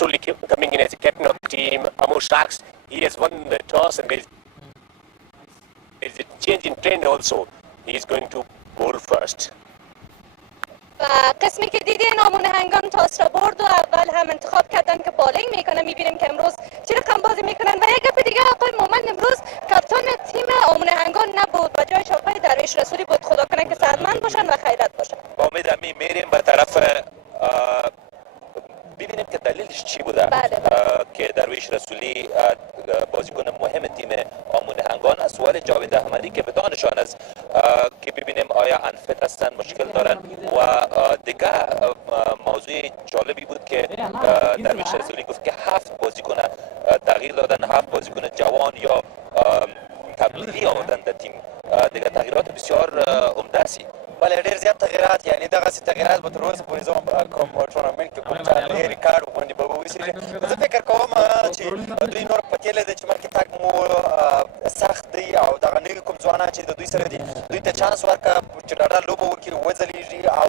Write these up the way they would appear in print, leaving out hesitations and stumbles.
Rasooli coming in as the captain of the team. Amo Sharks, he has won the toss, and there's a change in trend also. He is going to bowl first. قسمی که دیدین آمون هنگام تاس را برد و اول هم انتخاب کردن که بالینگ میکنه. میبینیم که امروز چه رقم بازی میکنن و یک گپ دیگه آقای مومن امروز کاپیتان تیم آمون هنگام نبود و جایش آقای درویش رسولی بود. خدا کنه که صحتمند باشن و خیرت باشن. با امید همین میریم به طرف ببینیم که دلیلش چی بوده. که درویش رسولی بازیکن مهم تیم آمون هنگان است. سوال جاوید احمدی که بدانشان است که ببینیم آیا انفت هستن، مشکل دارن. و دیگه موضوع جالبی بود که درویش رسولی گفت که 7 بازیکن تغییر دادن، 7 بازیکن جوان یا تبدیلی آوردن در تیم. دیگه تغییرات بسیار عمده است. بله ډېر زیات تغییرات، یعنی دغسې تغییرات به تر اوسه پورې زه کوم ټورنمنټ کې کوم چا د ریکارډ غوندې به وویسېږي. زه فکر کوم چې دوی نور په کې ده چې مخکې تګ مو سخت دی او دغه نوي کوم ځوانان چې د دوی سره دي دوی ته چانس ورکړه چې ډاډه لوبه وکړي، وځلیږي او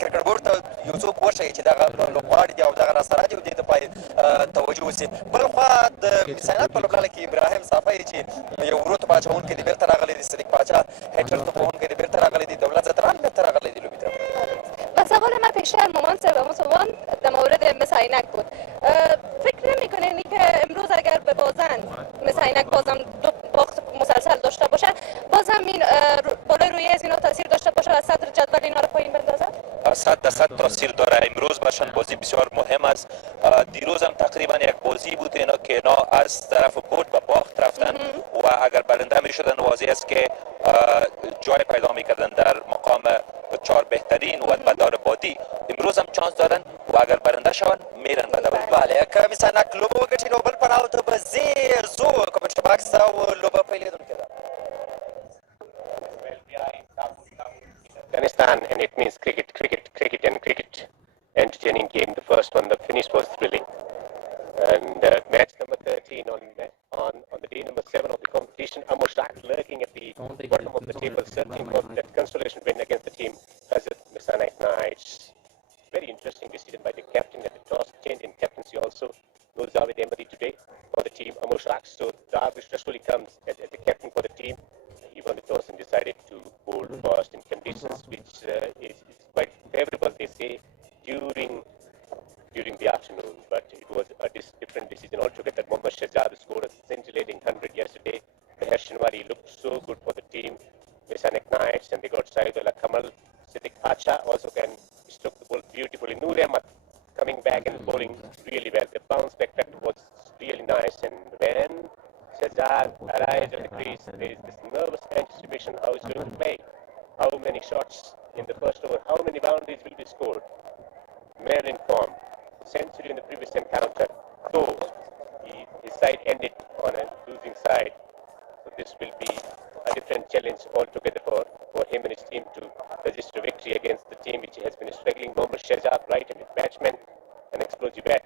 کرکټ بورډ ته یو څوک وښایي چې دغه لوبغاړي دي او دغه راسره دي او دې ته باید توجه وشي. بل خوا د سینات په لوبډله کې ابراهیم صافی چې یو وروته باچوونکی دی بېرته راغلی دی، صدیق پاچا هیټر توپوونکی دی بېرته راغلی دی، دولت زتران بېرته راغلی دی لوبې ته. و سوال من پیشتر مومان در مورد مساینک بود. فکر نمی‌کنین که امروز اگر به بازن مساینک بازم دو باخت مسلسل داشته باشه بازم این بالای روی از اینا تاثیر داشته باشه و صدر جدول اینا رو پایین بندازه؟ 100% تاثیر داره. امروز برشان بازی بسیار مهم است. دیروز هم تقریبا یک بازی بود اینا که اینا از طرف برد به باخت رفتن و اگر برنده می شدن واضح است که جای پیدا می کردن در مقام 4 بهترین و بدار بادی. امروز هم چانس دارن و اگر برنده شون میرن به دبل. بله که مثلا کلوب وګټي نو بل پړاو ته به زیر زور کمنټ باکس ته و لوبه پیلېدونکې ده. Afghanistan, and it means cricket. Entertaining game. The first one, the finish was thrilling. And match number 13 on the day number 7 of the competition. Amo Sharks lurking at the bottom of the table, searching for that consolation win against the team Hazrat Misanite Knights. Very interesting decision by the captain at the toss. Change in captaincy also. No Javed Ahmadi today for the team Amo Sharks. So Darvish Rashuli comes as the captain for the team. He won the toss and decided to bowl first in conditions which is quite favorable, they say, during the afternoon. But it was a different decision altogether. Mohammad Shahzad scored a scintillating 100 yesterday. Meher Shinwari looked so good for the team. Misanite Knights, and they got Saidullah Kamal. Siddiq Pacha also struck the ball beautifully. Noor Ahmad coming back and bowling really well. The bounce back factor was really nice. And when Shahzad arrives at the crease, there is this nervous anticipation how it's going to play. How many shots in the first over, how many boundaries will be scored. Meher in form, century in the previous encounter, though his side ended on a losing side. So this will be a different challenge altogether for him and his team to register victory against the team which has been struggling. Mohammad Shahzad, right-handed batsman, an explosive bat,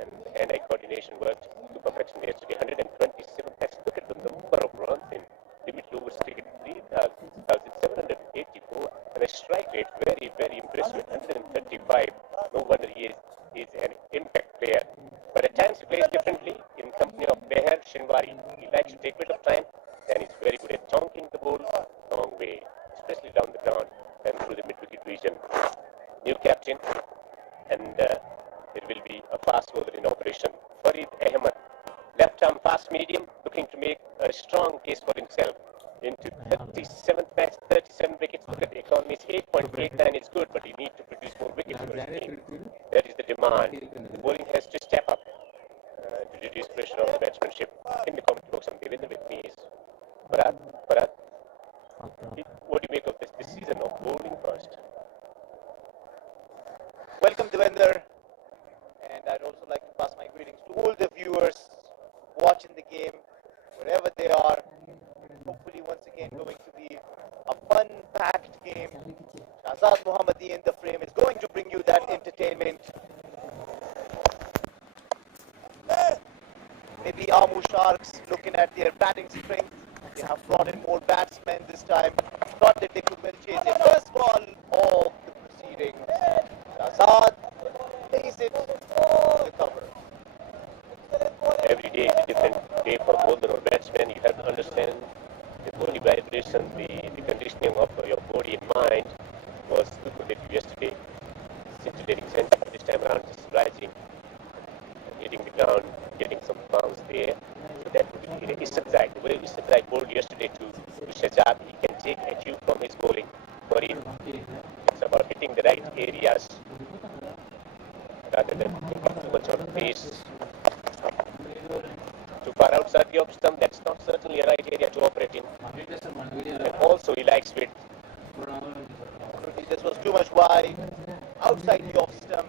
and hand-eye coordination worked to perfection yesterday. 127 passes. Look at the number of runs in limited overs cricket, 3,784, and a strike rate very, very impressive, 135. No wonder he is an impact player. But at times he plays differently in company of Meher Shinwari. He likes to take a bit of time, and he's very good at chonking the ball long way, especially down the ground and through the mid-wicket region. New captain, and it will be a fast bowler in operation. Farid Ahmed, left-arm fast medium, looking to make a strong case for himself. Into 37th match, 37 wickets. Look at the economy, it's 8.89. It's good, but he needs to produce more wickets for his team. That is the demand. The bowling has to step up to reduce pressure on the batsmanship. In the comment box, and the winner with me is Bharat. What do you make of this season of bowling first? Welcome, Devender. And I'd also like to pass my greetings to all the viewers watching the game, wherever they are. Hopefully, once again, going to be a fun-packed game. Shahzad Mohammadi in the frame is going to bring you that entertainment. Maybe Amo Sharks looking at their batting strength. They have brought in more batsmen this time. Thought that they could well chase it. First ball of the proceedings. Shahzad plays it day is a different day for bowler or batsman. You have to understand the body vibration, the conditioning of your body and mind was superlative yesterday. Scintillating century this time around, just rising, hitting the ground, getting some bounce there. So that would be Isabzai. The way Isabzai bowled yesterday to Shahzad, he can take a cue from his bowling for him. It's about hitting the right areas rather than thinking too much on pace. Too far outside the off stump, that's not certainly a right area to operate in. And also he likes width. This was too much wide, outside the off stump.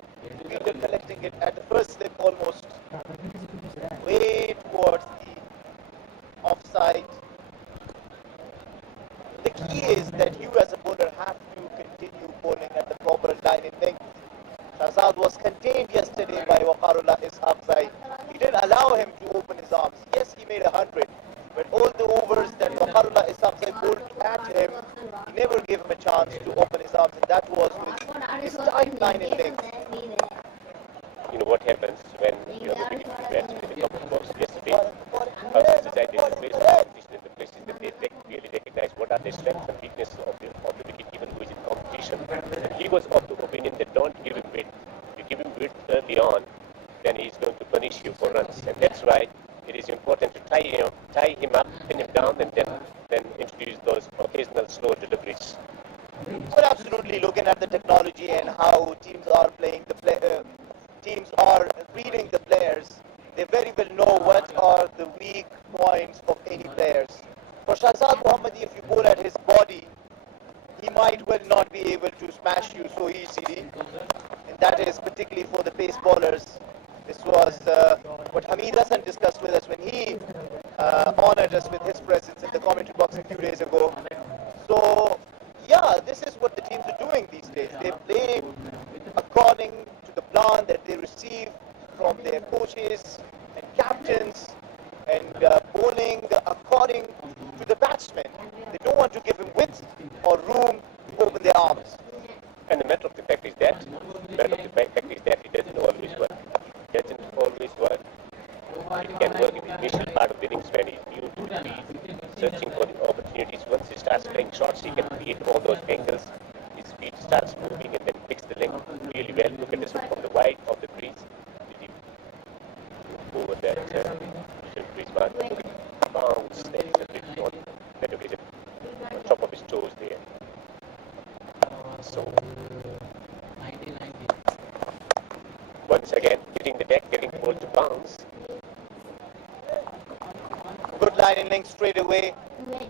Fielder collecting it at the first slip almost, way towards the offside. The key is that you as a bowler have to continue bowling at the proper line in length. Shahzad was contained yesterday by Waqarullah Ishaqzai. He didn't allow him to open his arms. Yes, he made 100, but all the overs that Waqarullah Ishaqzai bowled at him, he never gave him a chance to open his arms, and that was with his tight line in length. You know what happens when you are looking at the batsman in the top box yesterday. This is the position in the places that they really recognize what are the strengths and weaknesses of the wicket keeper who is in competition. And he was of the opinion that don't give him width. You give him width early on, then he is going to punish you for runs. And that's why it is important to tie him up, pin him down, and then introduce those occasional slow deliveries. We're absolutely looking at the technology and how teams are playing teams are reading the players. They very well know what are the weak points of any players. For Shahzad Mohammadi, if you bowl at his body, he might well not be able to smash you so easily. And that is particularly for the pace bowlers. This was what Hamid Hassan discussed with us when he honored us with his presence in the commentary box a few days ago. So, yeah, this is what the teams are doing these days. They play according to the plan that they receive from their coaches and captains, and bowling according to the batsmen. They don't want to give him width or room to open their arms. And the matter of the fact is that it doesn't always work. It doesn't always work. It can work in the initial part of the innings when he's new to the field, searching for the opportunities. Once he starts playing shots, he can create all those angles. His feet starts moving and then fix the length really well. Look at this one from the wide of the crease. Did he over that crease mark? Bounce there a bit on that occasion, on top of his toes there. So once again, hitting the deck, getting the ball to bounce. Good line in length straight away.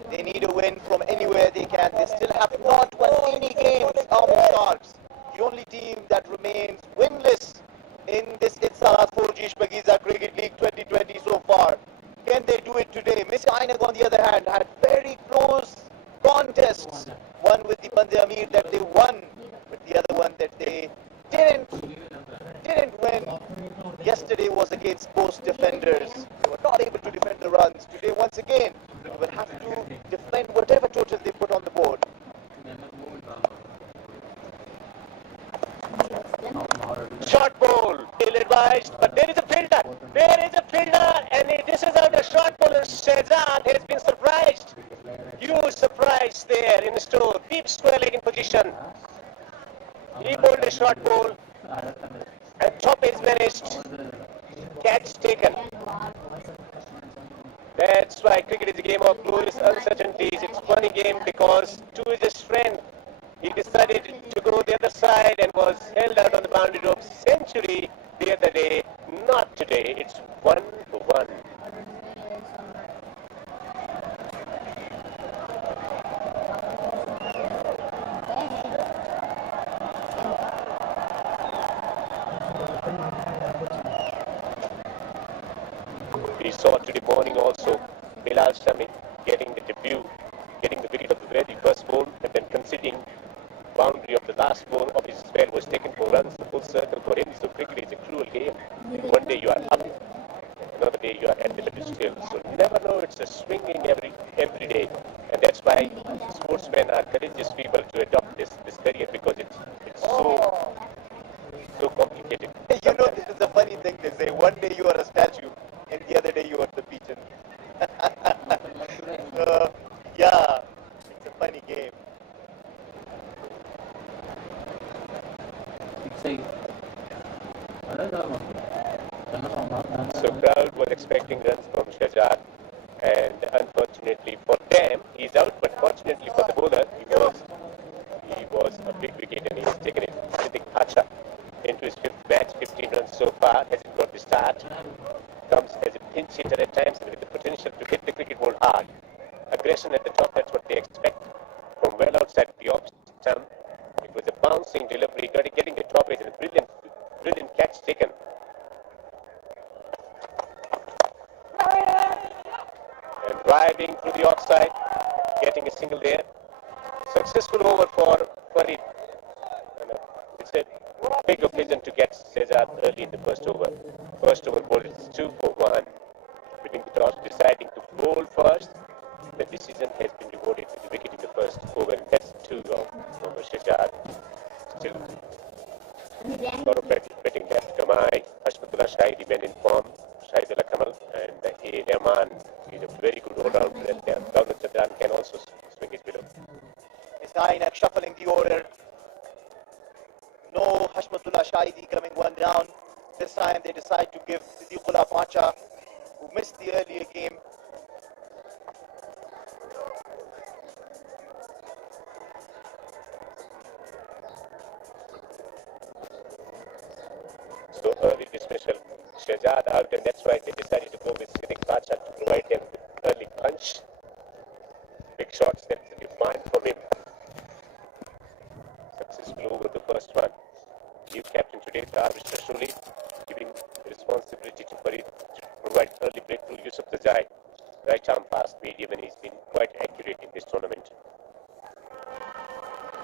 They need a win from anywhere they can. They still have not won any games, Almond Sharks. The only team that remains winless in this Itsalat Forjish Bagiza Cricket League 2020 so far. Can they do it today? Miss Ainak, on the other hand, had very close contests. One with the Bande Amir that they won, but the other one that they didn't win. Yesterday was against post defenders. They were not able to defend the runs. Today, once again, they will have to defend whatever total they put on the board. Short ball, ill advised, but there is a fielder. There is a fielder, and this is how the short bowler Shahzad has been surprised. Huge surprise there in the store. Deep square leg in position. He bowled a short ball, and top is managed. Catch taken. That's why cricket is a game of glorious uncertainties. It's a funny game because two is a strength. He decided to go the other side and was held out on the boundary rope. Century the other day, not today. It's 1 for 1. We saw today morning also Bilal Shami getting the debut, getting the wicket of the very first ball, and then conceding boundary of the last ball of his spell was taken for runs, the full circle for him. So cricket is a cruel game. One day you are up, another day you are at the little still. So never know, it's a swinging every day. And that's why sportsmen are courageous people to adopt this career, because it's so complicated. You know, this is the funny thing they say. One day you are a statue, and the other day you So crowd was expecting runs from Shahzad, and unfortunately for them, he's out. But fortunately for the bowler, he was a big wicket, and he's taken it. Siddiq Pacha into his fifth match, 15 runs so far. Hasn't got the start. Comes as a pinch hitter at times with the potential to hit the cricket ball hard. Aggression at the top, that's what they expect. From well outside the off stump, it was a bouncing delivery, getting the top edge, and a brilliant catch taken. And driving through the offside, getting a single there. Successful over for Farid. It's a big occasion to get Cesar early in the first over. First over ball is 2 for 1. Winning the toss, deciding to bowl first. The decision has been rewarded with the wicket in the first over, and that's 2 out from Shahzad. Still lot of betting left. Kamai, Hashmatullah Shahidi men in form, Shahidullah Kamal, and A. Rahman is a very good all-rounder, and Dawlat Chandran can also swing his below. Ainak shuffling the order. No Hashmatullah Shahidi coming one down. This time they decide to give Siddiqullah Pacha, who missed the earlier game. So early dismissal, Shahzad out, and that's why they decided to go with Siddiq Pacha to provide them with early punch. Big shots, that's a demand from him. Successful over the first one. New captain today, Darvish Rashuli, giving the responsibility to Farid to provide early breakthrough use of the Zai. Right arm past medium, and he's been quite accurate in this tournament.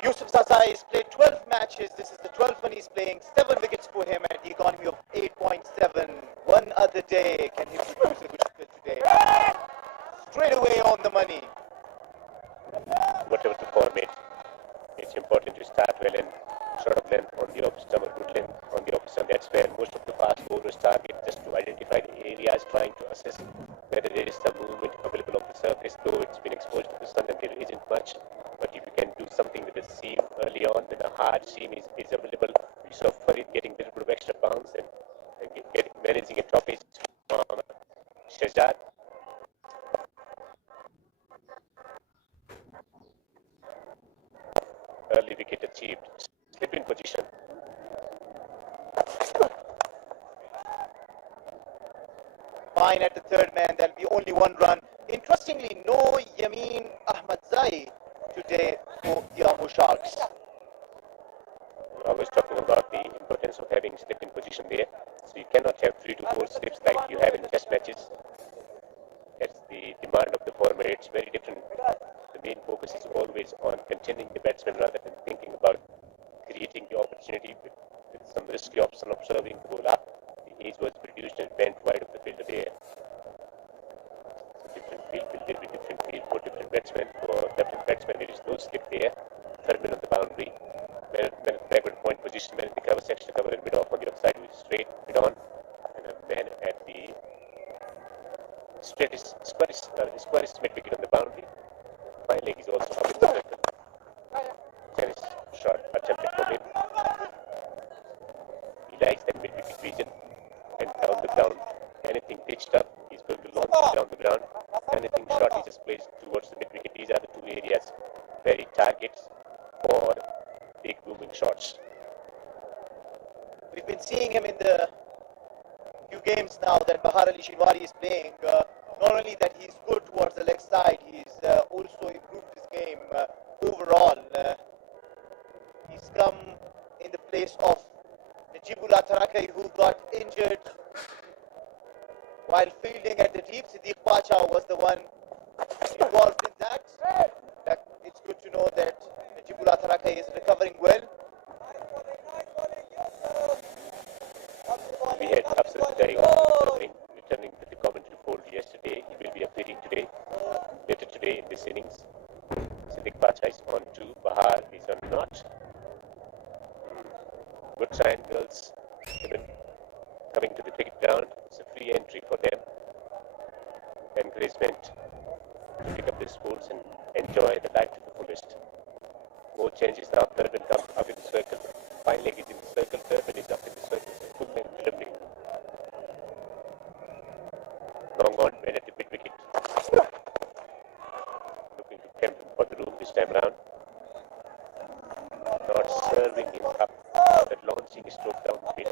Yusuf Zazai has played 12 matches. This is the 12th one he's playing. 7 wickets for him at the economy of 8.7. One other day can he produce a good split today. Straight away on the money. Whatever the format, it's important to start well and short of length on the off stump or good length on the off stump. That's where most of the fast bowlers target, just to identify the areas, trying to assess whether there is some movement available on the surface, though it's been exposed to the sun and there isn't much. But if you can do something with a seam early on, when a hard seam is available, we saw Farid getting a little bit of extra bounce and managing a top edge from Shahzad. Early wicket achieved. Slip in position. Fine at the third man. There'll be only 1 run. Interestingly, no Yamin Ahmadzai today for the Amur Sharks. I was talking about the importance of having slip in position there. So you cannot have 3 to 4 slips like you have in test matches. That's the demand of the format. It's very different. The main focus is always on containing the batsman rather than thinking about creating the opportunity with some risky option observing the bowler. The edge was produced and bent wide of the fielder there. So different field will be different field for different batsmen. For left-hand batsman, there is no slip there. Third man on the boundary. Man at backward point position, man at the cover, section cover, and mid off on the outside with straight, mid on. And a man at the squarest mid wicket on the boundary. My leg is also up in the circle. Tennis shot attempted from him. He likes that mid wicket region and down the ground. Anything pitched up, he's going to launch it down the ground. Anything short, he just plays towards the mid wicket. These are the 2 areas where he targets for big booming shots. We've been seeing him in the few games now that Bahar Ali Shinwari is playing. Not only that he's good towards the leg side, he's also improved his game overall. He's come in the place of Najibullah Tarakai, who got injured while fielding at the deep. Siddiq Pacha was the one involved in that. It's good to know that Najibullah Tarakai is recovering well. We had Afsar Sidai returning to the commentary fold yesterday. He will be appearing today, later today in this innings. Siddiq Pacha is on 2, Bahar is on not. Good sign, girls. Women coming to the cricket ground. It's a free entry for them. Encouragement to pick up their sports and enjoy the life to the fullest. More changes now. Third man comes up in the circle. Fine leg is in the circle. Third man is up in the circle. So full length hung on, went at the mid wicket. Looking to tempt him for the room this time round. Not serving him up, but launching his stroke down the mid.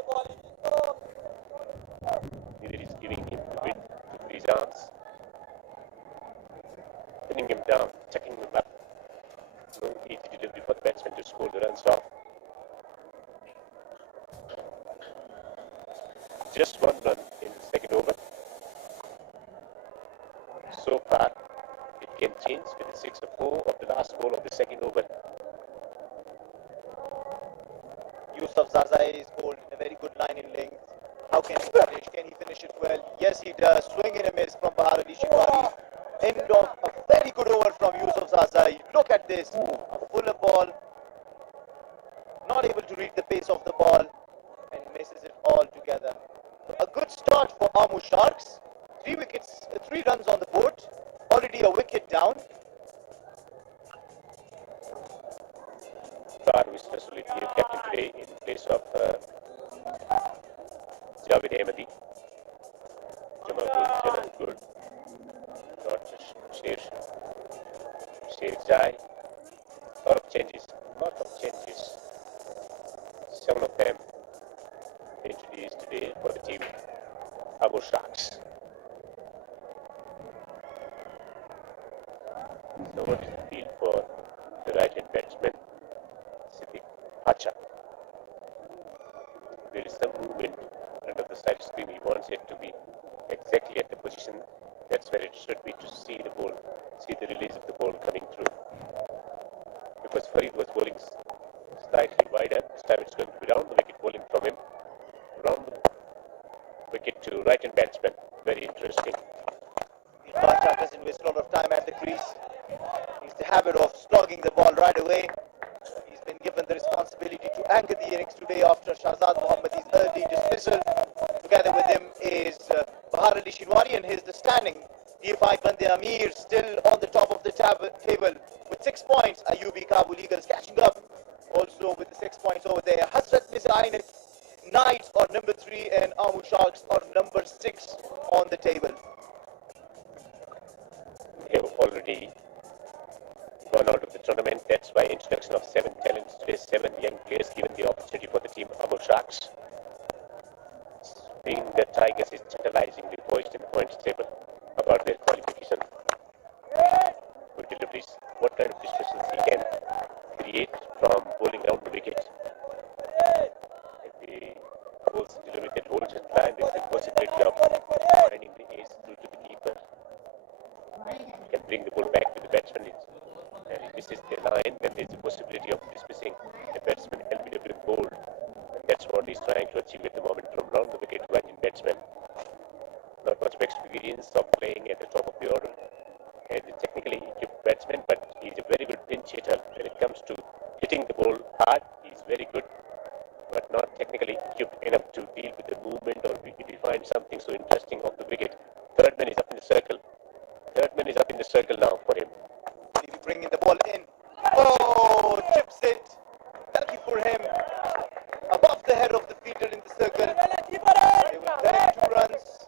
Neither is giving him the width to his arms. Pinning him down, chucking him up. No easy delivery for the batsman to score the runs off. Just one run in the second over. So far, it can change with the 6 or 4 of the last ball of the second over. Yusuf Zazai is bowled in a very good line in length. How can he finish? Can he finish it well? Yes, he does. Swing and a miss from Bahar Ali Shinwari. End of a very good over from Yusuf Zazai. Look at this. A fuller ball. Not able to read the pace of the ball and misses it all together. A good start for Amu Sharks. 3 wickets, 3 runs on the board. Already a wicket down. Parvis Rasooli, captain today in place of Javed Ahmadi. Jamal Good. Sher Jai. Lot of changes. 7 of them introduced today for the team Abu Sharks. So what is the field for the right-hand batsman, Siddiq Pacha? There is some movement under the side screen. He wants it to be exactly at the position. That's where it should be to see the ball, see the release of the ball coming through. Because Farid was bowling slightly wider. This time it's going to be round the wicket bowling from him. Round the wicket to right-hand batsman. Very interesting. Pacha doesn't waste a lot of time at the crease. He's the habit of slogging the ball right away. He's been given the responsibility to anchor the innings today after Shahzad Mohammadi's early dismissal. Together with him is Bahar Ali Shinwari, and here's the standing. DFI Bande Amir still on the top of the table with 6 points. Ayubi Kabul Eagles catching up also with the 6 points over there. Hasrat Mizain Knights are number 3 and Amu Sharks are number 6 on the table. They have already gone out of the tournament. That's why introduction of 7 talents today, 7 young players given the opportunity for the team Abu Sharks. Being the Tigers is tantalizingly poised in the points table about their qualification. Good deliveries. What kind of discussions he can create from bowling around the wicket. If he bowls delivery that holds his line, there is a possibility of finding the ace through to the keeper. He can bring the ball back to the batsman. And if this is the line, then there is a possibility of dismissing the batsman LBW bowled. And that's what he's trying to achieve at the moment from round the wicket to right-hand batsman. Not much of experience of playing at the top of the order as a technically equipped batsman, but he's a very good pinch hitter. When it comes to hitting the ball hard, he's very good, but not technically equipped enough to deal with the movement or if he finds something so interesting off the wicket. Third man is up in the circle. Third man is up in the circle now for him. He's bringing the ball in. Oh, chips it. Lucky for him. Above the head of the fielder in the circle. They will collect 2 runs.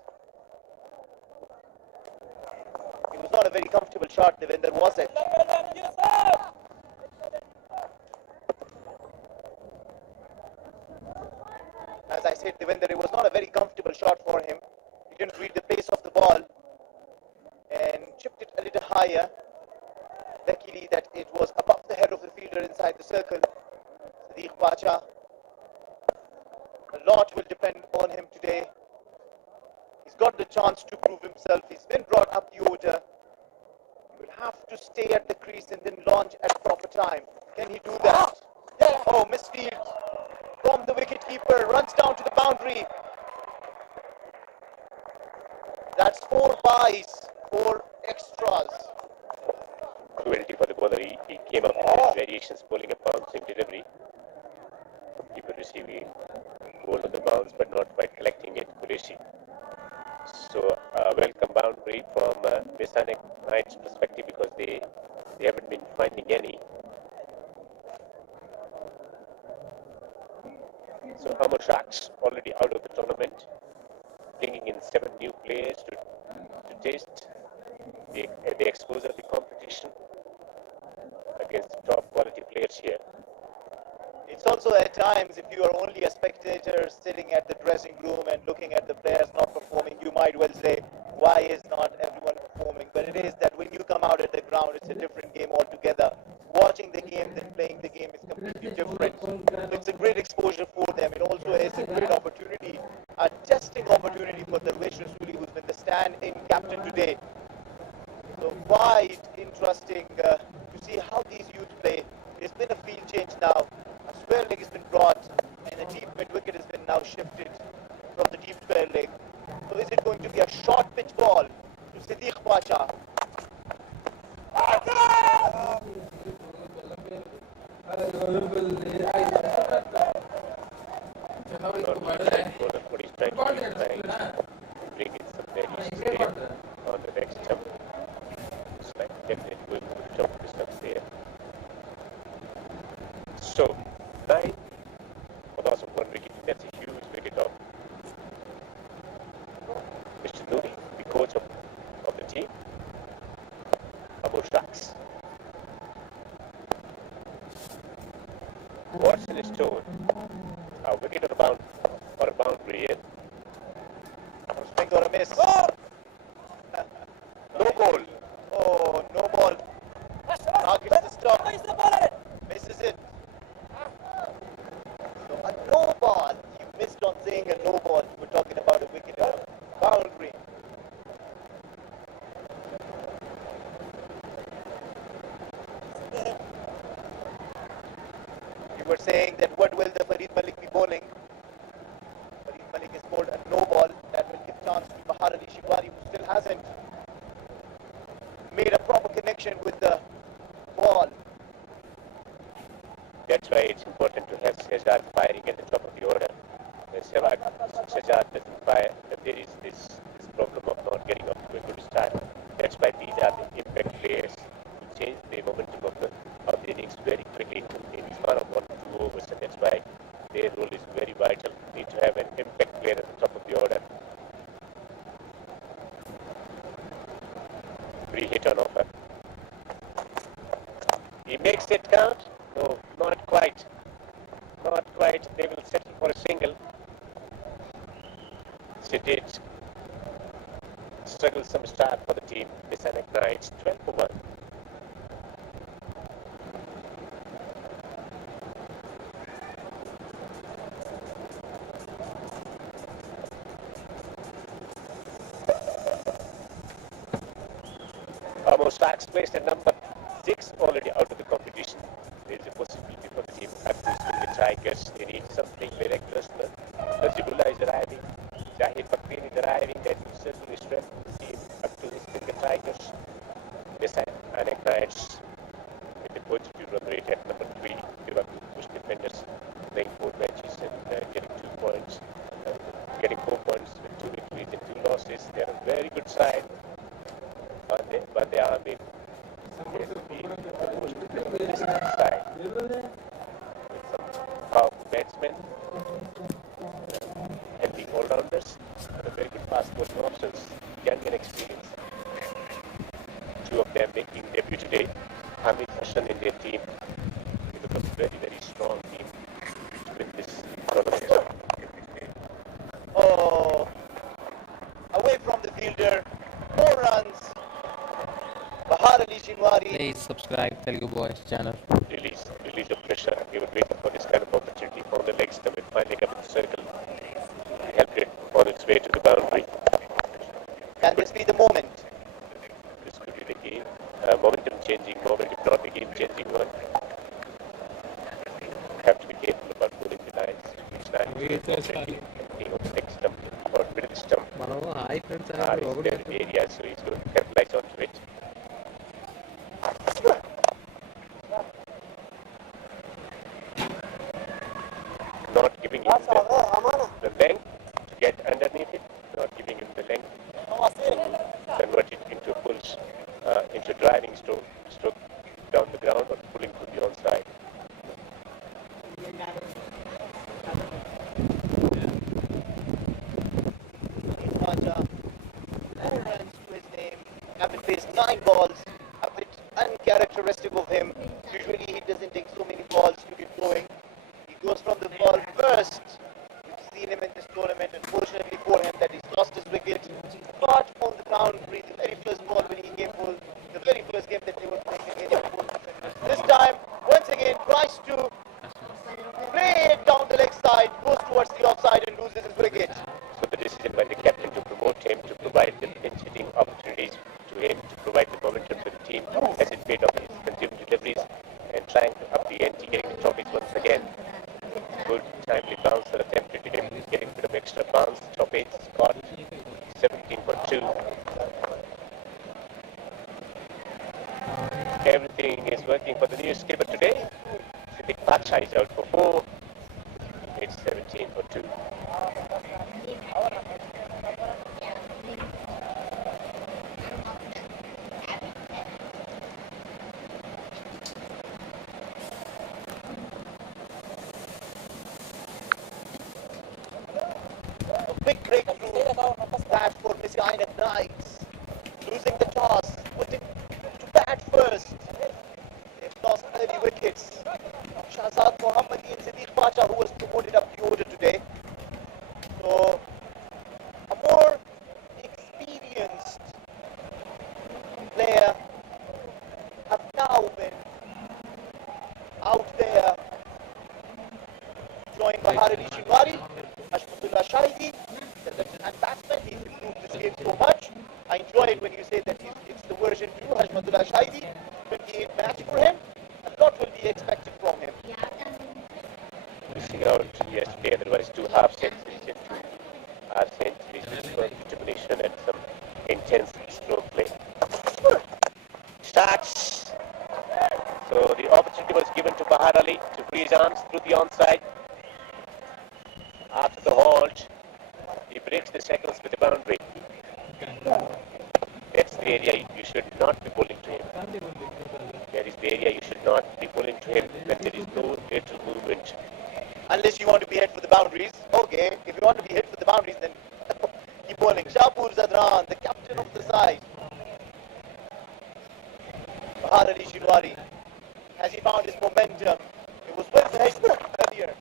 It was not a very comfortable shot, Devender, was it? As I said, Devender, it was not a very comfortable shot for him. He didn't read the pace of the ball and chipped it a little higher. Luckily that it was above the head of the fielder inside the circle. Siddiq Pacha. A lot will depend on him today. He's got the chance to prove himself. He's been brought up the order. He will have to stay at the crease and then launch at proper time. Can he do that? Oh, misfield from the wicketkeeper. Runs down to the boundary. That's 4 byes, 4 extras. Cruelty for the bowler. He came up with variations, bowling a bouncing delivery. Keeper receiving ball on the bounce, but not quite collecting it. Qureshi. So welcome boundary from Masonic Knights' perspective because they haven't been finding any. So Amar Sharks already out of the tournament, bringing in 7 new players to taste, the exposure of the competition against the top quality players here. It's also at times, if you are only a spectator sitting at the dressing room and looking at the players not performing, you might well say, why is not everyone performing? But it is that when you come out at the ground, it's a different game altogether. Watching the game then playing the game is completely different. It's a great exposure for them. It also is a great opportunity, a testing opportunity for Darvesh Rasuli, who's been the stand-in captain today. So quite interesting to see how these youth play. There's been a field change now. A square leg has been brought and the deep mid wicket has been now shifted from the deep square leg. So is it going to be a short pitch ball to Siddiq Pasha? What he's trying to do is trying to bring in some variations there on the next jump. It's like definitely going to the jump distance there. So, 9 for loss of 1 wicket. That's a huge wicket off. Mr. Noori, the coach of the team, about shucks. Watson is told a wicket or a boundary here. Swing or a miss? No ball. Oh, no ball. Targets the stop. Misses it. So a no ball. You missed on saying a no ball. You were talking about a wicket or a boundary. You were saying that what will the Farid Malik be bowling? Farid Malik has bowled a no ball that will give chance to Bahar Ali Shibari, who still hasn't made a proper connection with the ball. That's why it's important to have Shahzad firing at the top of the order. When Shahzad doesn't fire, there is this problem of not getting off to a good start. That's why these are the impact players who change the momentum of the innings very quickly in the span of 1 to 2 overs, and that's why their role is very vital. You need to have an impact player at the top of the order. Free hit on offer. He makes it count. No, not quite. Not quite. They will settle for a single. It did struggle some start for the team. Misanek Knights 12 for 1. Almost Starks placed at number 6 already out of the competition. There is a possibility for the team at least with the Tigers. They need something miraculous. Najibullah is arriving. Zahid Bakrin is arriving. That will certainly strengthen the team up to this with the Tigers. Misanek Knights with the positive run rate at number 3. They were push defenders playing 4 matches and getting 2 points. Getting 4 points with 2 victories and 2 losses. They are a very good side. But they are the most side with some powerful batsmen, healthy all-rounders, and a very good fast-bowling options, young and experienced. 2 of them making debut today. Hamid Hassan in their team. They look a very, very strong team to win this tournament. Oh, away from the fielder, 4 runs. Bahar Ali Shinwari. Please subscribe Telugu Boys channel. Release of pressure. They were waiting for this kind of opportunity. Found the leg stump and finally come in the circle. Helped it on its way to the boundary. Can this be the moment? This could be the game. Momentum changing moment, if not the game changing one. Have to be careful about pulling the lines. Which line is thinking of leg stump or middle stump. Is there in the area, so he's going to capitalize onto it. Not giving him the length to get underneath it, not giving him the length to convert it into a pull, into a driving stroke down the ground or pulling to the onside. Raja, 4 runs to his name. faced 9 balls, a bit uncharacteristic of him. Usually he doesn't take so many balls to get going. He goes from the ball first. We've seen him in this tournament. Unfortunately for him, that he's lost his wicket. Caught on the boundary the very first ball when he came full. The very first game that they were playing against. This time, once again, tries to play it down the leg side, goes towards the offside and loses his wicket. So the decision by the captain to promote him, to provide the pinch-hitting opportunities to him, to provide the momentum to the team as it paid off his consumed deliveries and trying to up the ante, getting the trophies once again. Good timely bouncer attempted to him, getting a bit of extra bounce. Top 8 caught 17 for 2. Everything is working for the new skipper today. Siddiq Pacha is out for 4. It's 17 for 2. A big breakthrough bat for Messianic Knights. Losing the toss, putting to bat first. They've lost early wickets. Shahzad Mohammadi and Siddiq Pacha, who was promoted up the order today. So, a more experienced player have now been out there, joined by Harari Shingari, Hashmatullah Shahidi, the left-hand batsman. He's improved this game so much. I enjoy it when you say that it's the version 2, Hashmatullah Shahidi. 28 match for him. A lot will be expected from him. Missing out yesterday, otherwise 2 half centuries and 2 half centuries with determination and some intense stroke play. Starts. So the opportunity was given to Bahar Ali to free his arms through the onside. After the halt, he breaks the seconds with the boundary. That's the area you should not be bowling to him. That is the area you should not be bowling to him when there is no lateral movement. Unless you want to be hit for the boundaries. Okay, if you want to be hit for the boundaries, then keep bowling. Shahpur Zadran, the captain of the side. Bahar Ali Shinwari, has he found his momentum? It was well hit earlier.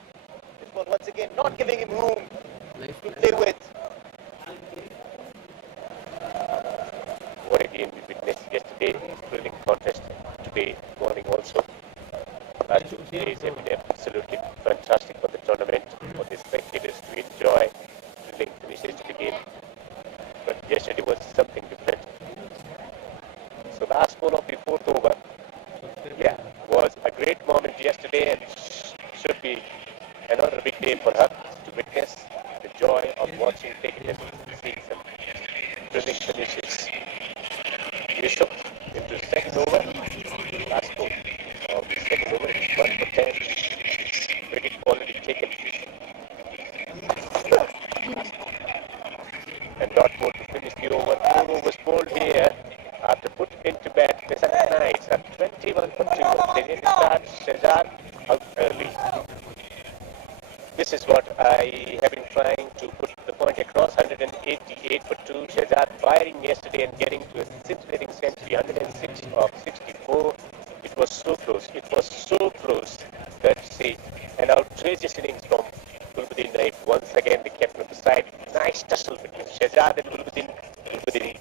This was once again not giving him room to play with. What a game we witnessed yesterday. Thrilling contest today morning also. Last 2 days have been absolutely fantastic for the tournament, for the spectators to enjoy thrilling finishes to the game. But yesterday was something different. So last ball of the 4th over, yeah, was a great moment yesterday and should be another big day for her to witness the joy of watching cricket and seeing some thrilling finishes. Yusuf into the second over, last ball of the second over, 1 for 10, wicket already taken. And dot ball to finish the over. 4 overs bowled here after put into bat Messianic Knights at 21 for 2. They didn't start. Shahzad out early. This is what I have been trying to put the point across. 188 for 2. Shahzad firing yesterday and getting to a scintillating century. 106 of 64. It was so close. It was so close. Let's see. An outrageous innings from Gulbuddin Naif. Once again, the captain of the side. Nice tussle between Shahzad and Gulbuddin. Gulbuddin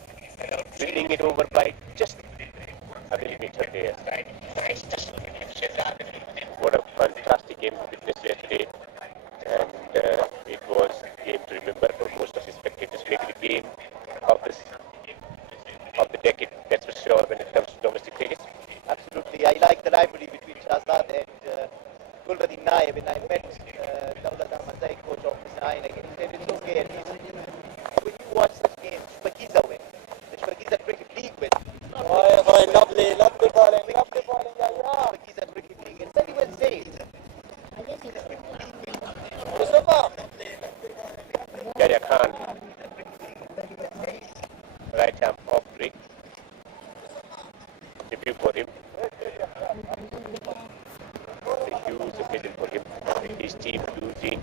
leading it over by just a millimeter there. Nice tussle between Shahzad and Gulbuddin. What a fantastic game we witnessed yesterday. And it was a game to remember for most of the spectators. Maybe the game of the decade, that's for sure, when it comes to domestic cricket. Absolutely. I like the rivalry between Shahzad and Gulbuddin Naib. When I met Dawlat Ahmad Zaid, coach of Miss Nine, again, he said it's okay. At least when you watch such games, Shpakiza win. The Shpakiza Cricket League win. Lovely bowling, yeah. Shpakiza Cricket League. And very well said. Yahya Khan, right arm off break. Debut for him. A huge occasion for him. His team losing,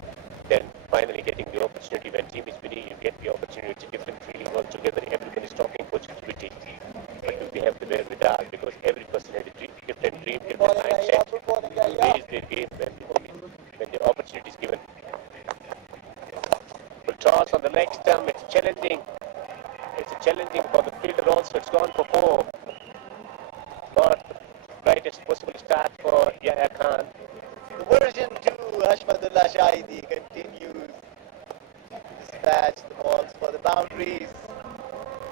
then finally getting the opportunity. When team is winning, you get the opportunity. It's a different feeling altogether. Everyone is talking positivity. but do they have the wherewithal? Because every person has a different dream, different mindset to raise their game when the opportunity is given. But toss on the leg stump, it's challenging. It's challenging for the fielder also. It's gone for 4. Not the brightest possible start for Yahya Khan. Version 2, Ashmadullah Shahidi continues to dispatch the balls for the boundaries.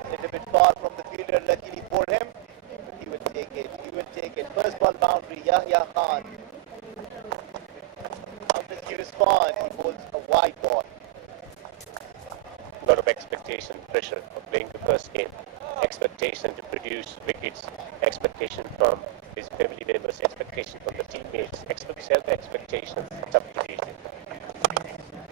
A little bit far from the fielder, luckily for him. But he will take it. He will take it. First ball boundary, Yahya Khan. How does he respond? He bowls a wide ball. A lot of expectation, pressure of playing the first game. Expectation to produce wickets. Expectation from his family members. Expectation from the teammates. Self-expectations. Tough to deal with.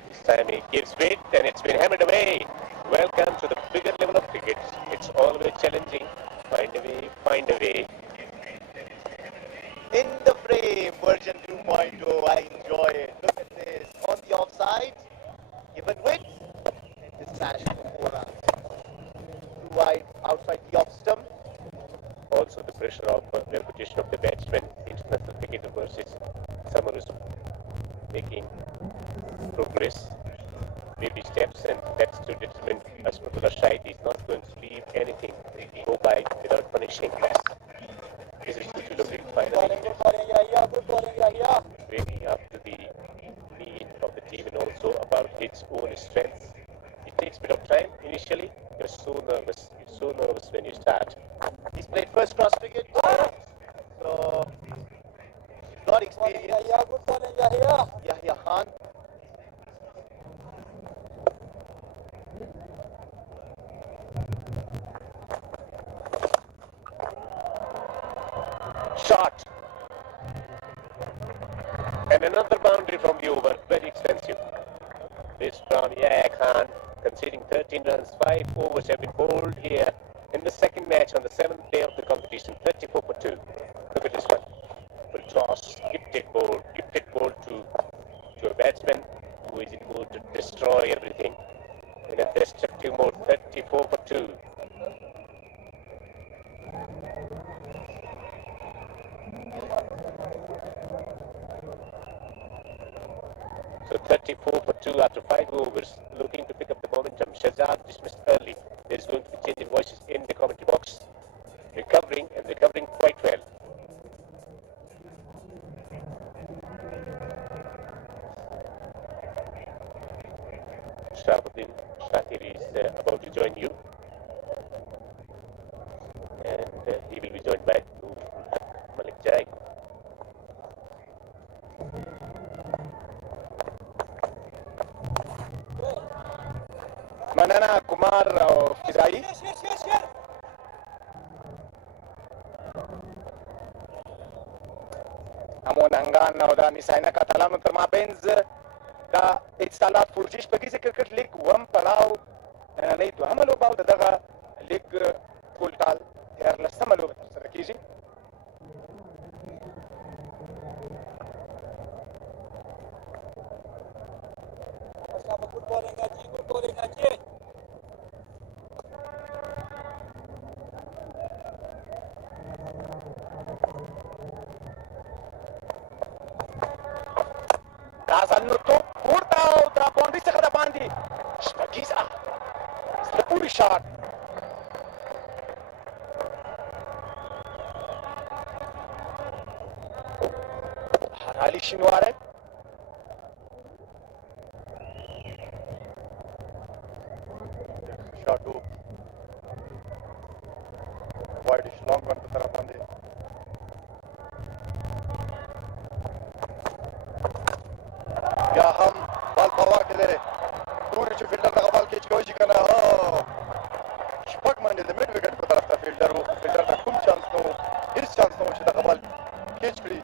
This time he gives weight and it's been hammered away. Welcome to the bigger level of cricket. It's always challenging. Find a way, find a way. In the frame, version 2.0. I enjoy it. Look at this. On the offside, given width, and dispatched for 4 runs. Too wide outside the off stump. Also the pressure of reputation of the batsman. International cricketer versus someone who's making progress. Baby steps, and that's to determine Ashmadullah Shahidi is not going to leave anything go by without punishing this. This is to look finally really up to the need of the team and also about its own strengths. It takes a bit of time initially. You're so nervous. You're so nervous when you start. He's played first class cricket, so he's got experience. Yahya Khan. Shot. And another boundary from the over. Very expensive. This from Yahya Khan. Conceding 13 runs. 5 overs have been bowled here in the second match on the 7th day of the competition. 34 for 2. Look at this one. Full toss. Gifted ball to a batsman who is in mood to destroy everything. In a destructive mode. 34 for 2. So 34 for 2 after 5 overs, looking to pick up the momentum. Shahzad dismissed early. There is going to be change in voices in the commentary box. Recovering and recovering quite well. Shahabuddin Shakir is about to join you. And he will be joined by Malik Jai. Manana Kumar Fizai. همون انگان او دا میساینا کاتالانو تر مابینځ دا اتصالات پروژې شپږیزه کرکټ لیګ اووم پړاو نننۍ دوهمه لوبه او د دغه لیګ ټول کال 14مه لوبه ترسره کیږي. ځل نو توپ پورته او د باونډري څخه د باندې شپږیزه زړه پورې شاټ. علي شینواری شاټو وایډ لانګ ون په طرف باندې بیا هم بال په هوا کې دی. ګوري چې فیلډر دغه بال کیچ کوي چې که نه شپږ منډې د میډ وکټ په طرف ته فیلډر و. فیلډر ته کوم چانس نه و، هېڅ چانس نه و چې دغه بال کیچ کړي.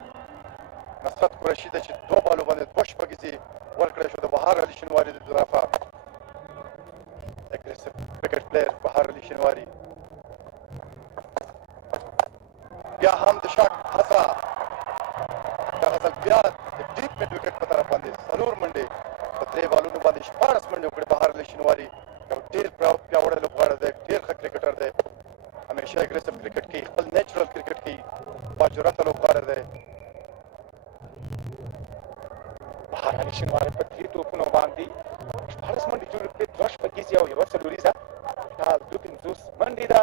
نصرت قریشي ته چې 2 بالو باندې 2 شپږیزې ورکړی شو د بهار علي شینواري د طرفه. اګریسیو کرکټ پلیر بهار علي شینواري. بیا هم د شاټ هڅه، دغه ځل بیا د ډیپ میډ وکټ په طرف باندې 4 منډې په 3 بالونو باندې 14 منډې وکړې بهار علي شینواري. یو ډېر پیاوړی لوبغاړی دی، ډېر ښه کرکټر دی. همیشه اګریسیو کرکټ کوي خپل نیچرل کرکټ کوي باجرأت لوبغاړی دی بهر علي شینواری په درې توپونو باندې 14 منډې جوړې کړې 2 شپږیزې او 1 څلوریزه ټال 52 منډې ده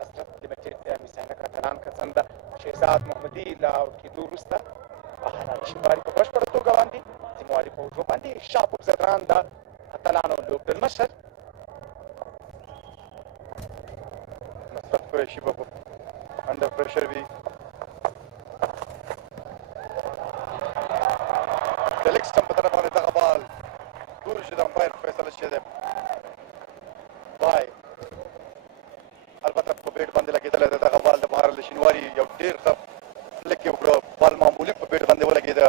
حضرت لمیټډ میسانه کاتلان کڅنده شهزاد محمدي له آوټ کېدو وروسته بهر علي شینواري په بشپړه توګه باندې ځینوالي په حجرو باندې شاپور زدران د اتلانو لوبډلمشر نصرت قریشي به انډر پریشر وي د لیګ سټمپ په طرف باندې دغه بال ګورو چې د امپایر فیصله شوې ده بای البته په بیټ باندې لګېدلی ده دغه بال د بهر علي شینواري یو ډېر ښه لیګ یې وکړه بال معمولي په بیټ باندې ولګېده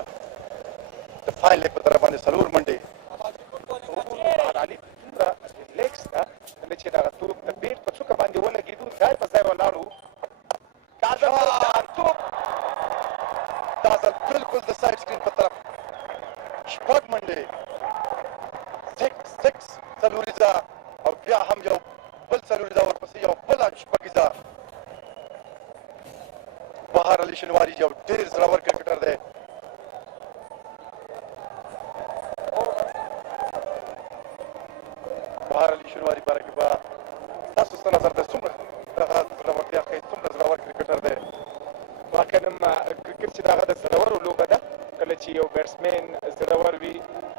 د فاین لیګ په طرف باندې 4 منډې بهر علي دومره ریلیکس ده کله چې دغه توپ د بیټ په څوکه باندې ولګېدو ځای په ځای ولاړ و توپ دا ځل بلکل د سایډ سکرین په طرف شپږ منډې 6 څلوریزه او بیا هم یو بل څلوریزه ورپسې یو بله شپږیزه بهر علي شینواري یو ډېر زړور کرکټر دی بهر علي شینواري باره کې به ستاسو څه نظر دی څومره دغه زړورتیا ښایي څومره زړور کرکټر دی واقعا کرکټ چې دغه د زړورو لوبه ده کله چې یو بیټسمین زړور وي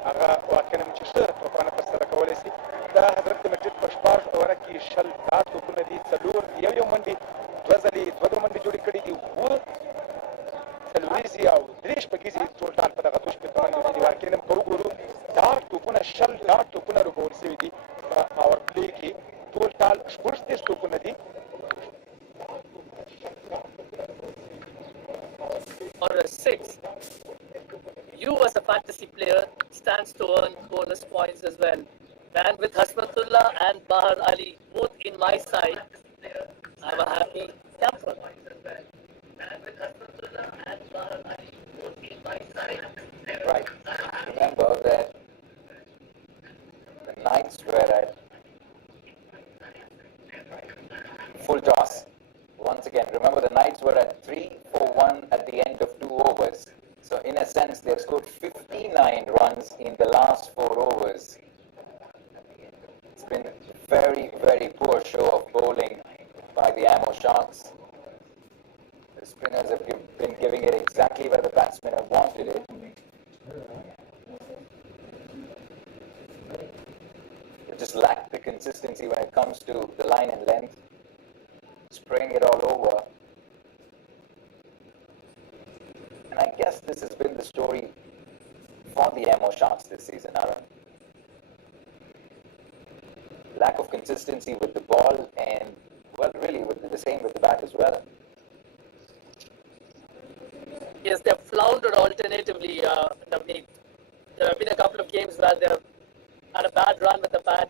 هغه واقعا چې ښه توپانه ترسره کولی شي دا حضرت لمیټډ په 14 اووره کې 20 توپونه دي 4 یو منډې 2 ځلې 2 منډې جوړې کړې دي 7 څلوریزې او 3 شپږیزې ټول ټال په دغه 2 شپېته منډو دي واقعا که وګورو دا توپونه 20 توپونه لوبول شوي دي په پاور پلې کې ټول ټال 30 توپونه دي or a 6, you as a fantasy player stands to earn bonus points as well. And with Hasmatullah and Bahar Ali both in my side, I'm a happy camper. Right. Remember that the Knights were at full toss. Once again, remember the Knights were at 3-4-1 at the end of 2 overs. So in a sense, they've scored 59 runs in the last 4 overs. It's been a very, very poor show of bowling by the Ammo Sharks. The spinners have been giving it exactly where the batsmen have wanted it. They just lack the consistency when it comes to the line and length. Spraying it all over. And I guess this has been the story for the Ammo Sharks this season, Aaron. Lack of consistency with the ball and, well, really with the same with the bat as well. Yes, they've floundered alternatively, Navneet. There have been a couple of games where they've had a bad run with the bat,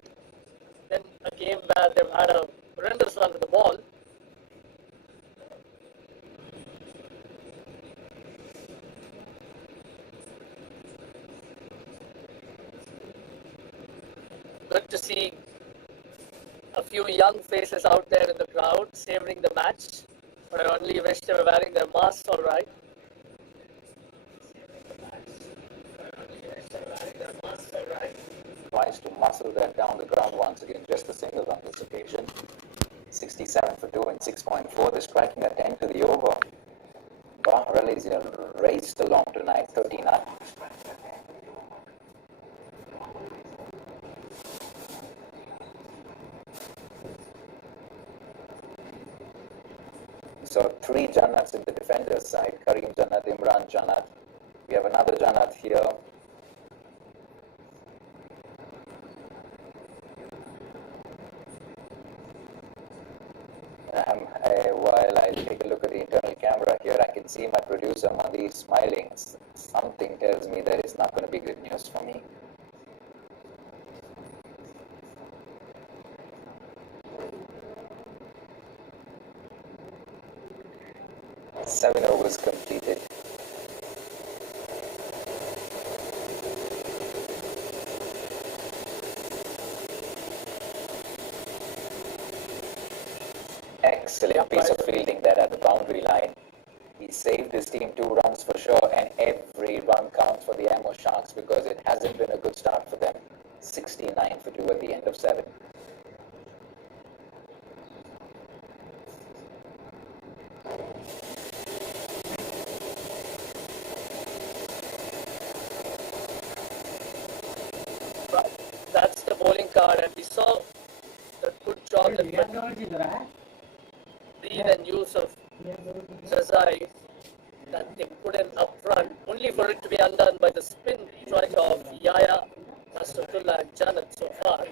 then a game where they've had a horrendous run with the ball. Good to see a few young faces out there in the crowd savoring the match. But I only wish they were wearing their masks all right. Tries to muscle that down the ground once again, just the singles on this occasion. 67 for 2 and 6.4. They're striking a 10 to the over. Bahar is raced along tonight, 39. So 3 Jannats in the defender's side. Kareem Jannat, Imran Jannat. We have another Jannat here. While I take a look at the internal camera here, I can see my producer Madi smiling. Something tells me that it's not going to be good news for me. Seven overs completed. Excellent piece of fielding there at the boundary line. He saved his team 2 runs for sure, and every run counts for the Ammo Sharks because it hasn't been a good start for them. 69 for 2 at the end of 7. That's the bowling card, and we saw the good job that Reed and use of Jazai that they put in up front, only for it to be undone by the spin strike of Yaya, Nasrullah and Janat so far.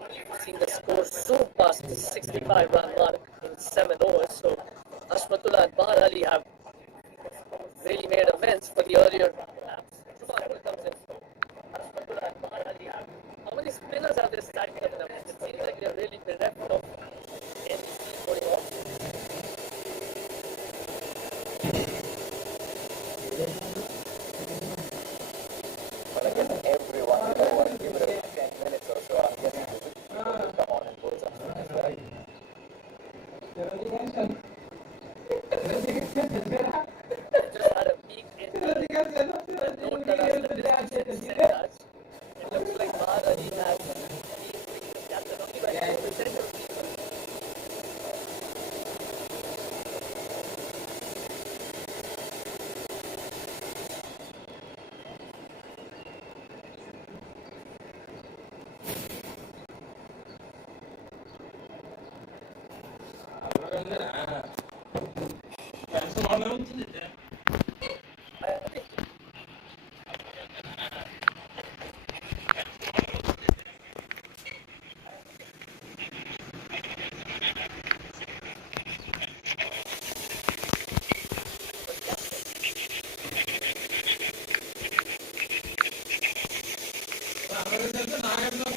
We've seen the score soon past the 65-run mark in 7 overs, so Ashmatullah and Bahar Ali have really made amends for the earlier laps. How many spinners have they stacked up now? It seems like they're really bereft of any speed going on. But I guess everyone will give it a 10 minutes or so. I'm guessing the people will come on and bowl some spinners, right? Just had a peek in the note that has the distance set as. It looks like Bahar Ali has the captain only by 2% of people. I think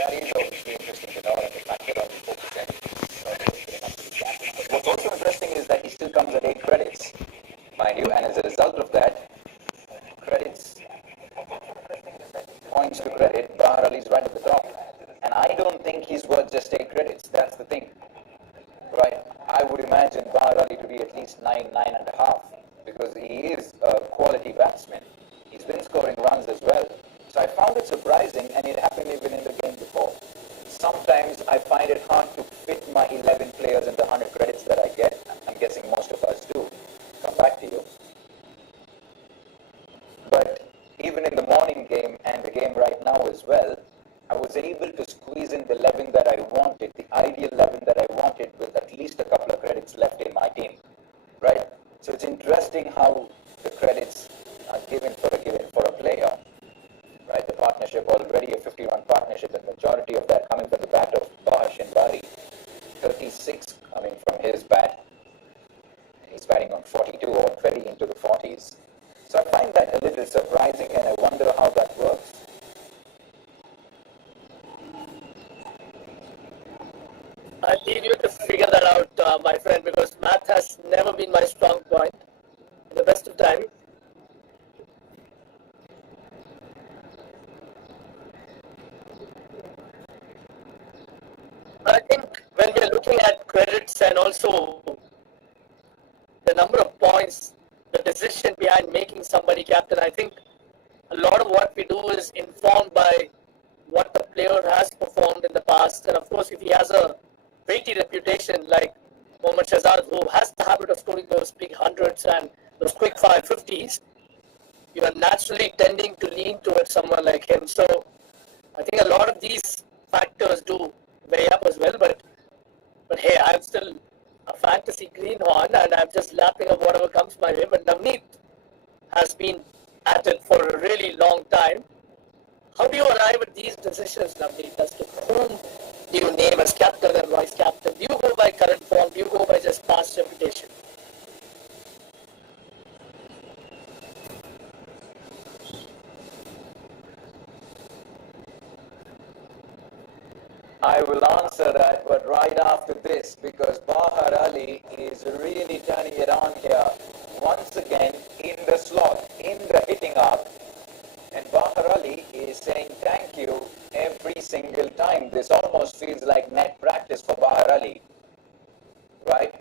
That is obviously interesting to know that the fact that only 4% What's also interesting is that he still comes at 8 credits, mind you, and as a result of that, credits, points to credit, Bahar Ali is right at the top. And I don't think he's worth just 8 credits, that's the thing. Right? I would imagine Bahar Ali to be at least 9, 9.5, because he is a quality batsman. He's been scoring runs as well. So I found it surprising, and it happened even in the game before. Sometimes I find it hard to fit my 11 players into 100 credits that I get. I'm guessing most of us do. Come back to you. But even in the morning game and the game right now as well, I was able to squeeze in the 11 that I wanted, the ideal 11 that I wanted, with at least a couple of credits left in my team. Right? So it's interesting how the credits are given for a player. Right, the partnership already a 50-run partnership, the majority of that coming from the bat of Bahar Shinbari, 36 coming from his bat. He's batting on 42 or very into the 40s. So I find that a little surprising, and I wonder how that works. I leave you to figure that out, my friend, because math has never been my strong point. The best of time. I think when we are looking at credits and also the number of points, the decision behind making somebody captain, I think a lot of what we do is informed by what the player has performed in the past. And of course, if he has a weighty reputation like Mohammad Shahzad, who has the habit of scoring those big hundreds and those quick 550s, you are naturally tending to lean towards someone like him. So I think a lot of these factors do weigh up as well. But hey, I'm still a fantasy greenhorn, and I'm just lapping up whatever comes my way. But Navneet has been at it for a really long time. How do you arrive at these decisions, Navneet, as to whom do you name as captain and vice captain? Do you go by current form? Do you go by just past reputation? I will answer that, but right after this, because Bahar Ali is really turning it on here. Once again, in the slot, in the hitting arc, and Bahar Ali is saying thank you every every single time. This almost feels like net practice for Bahar Ali, right?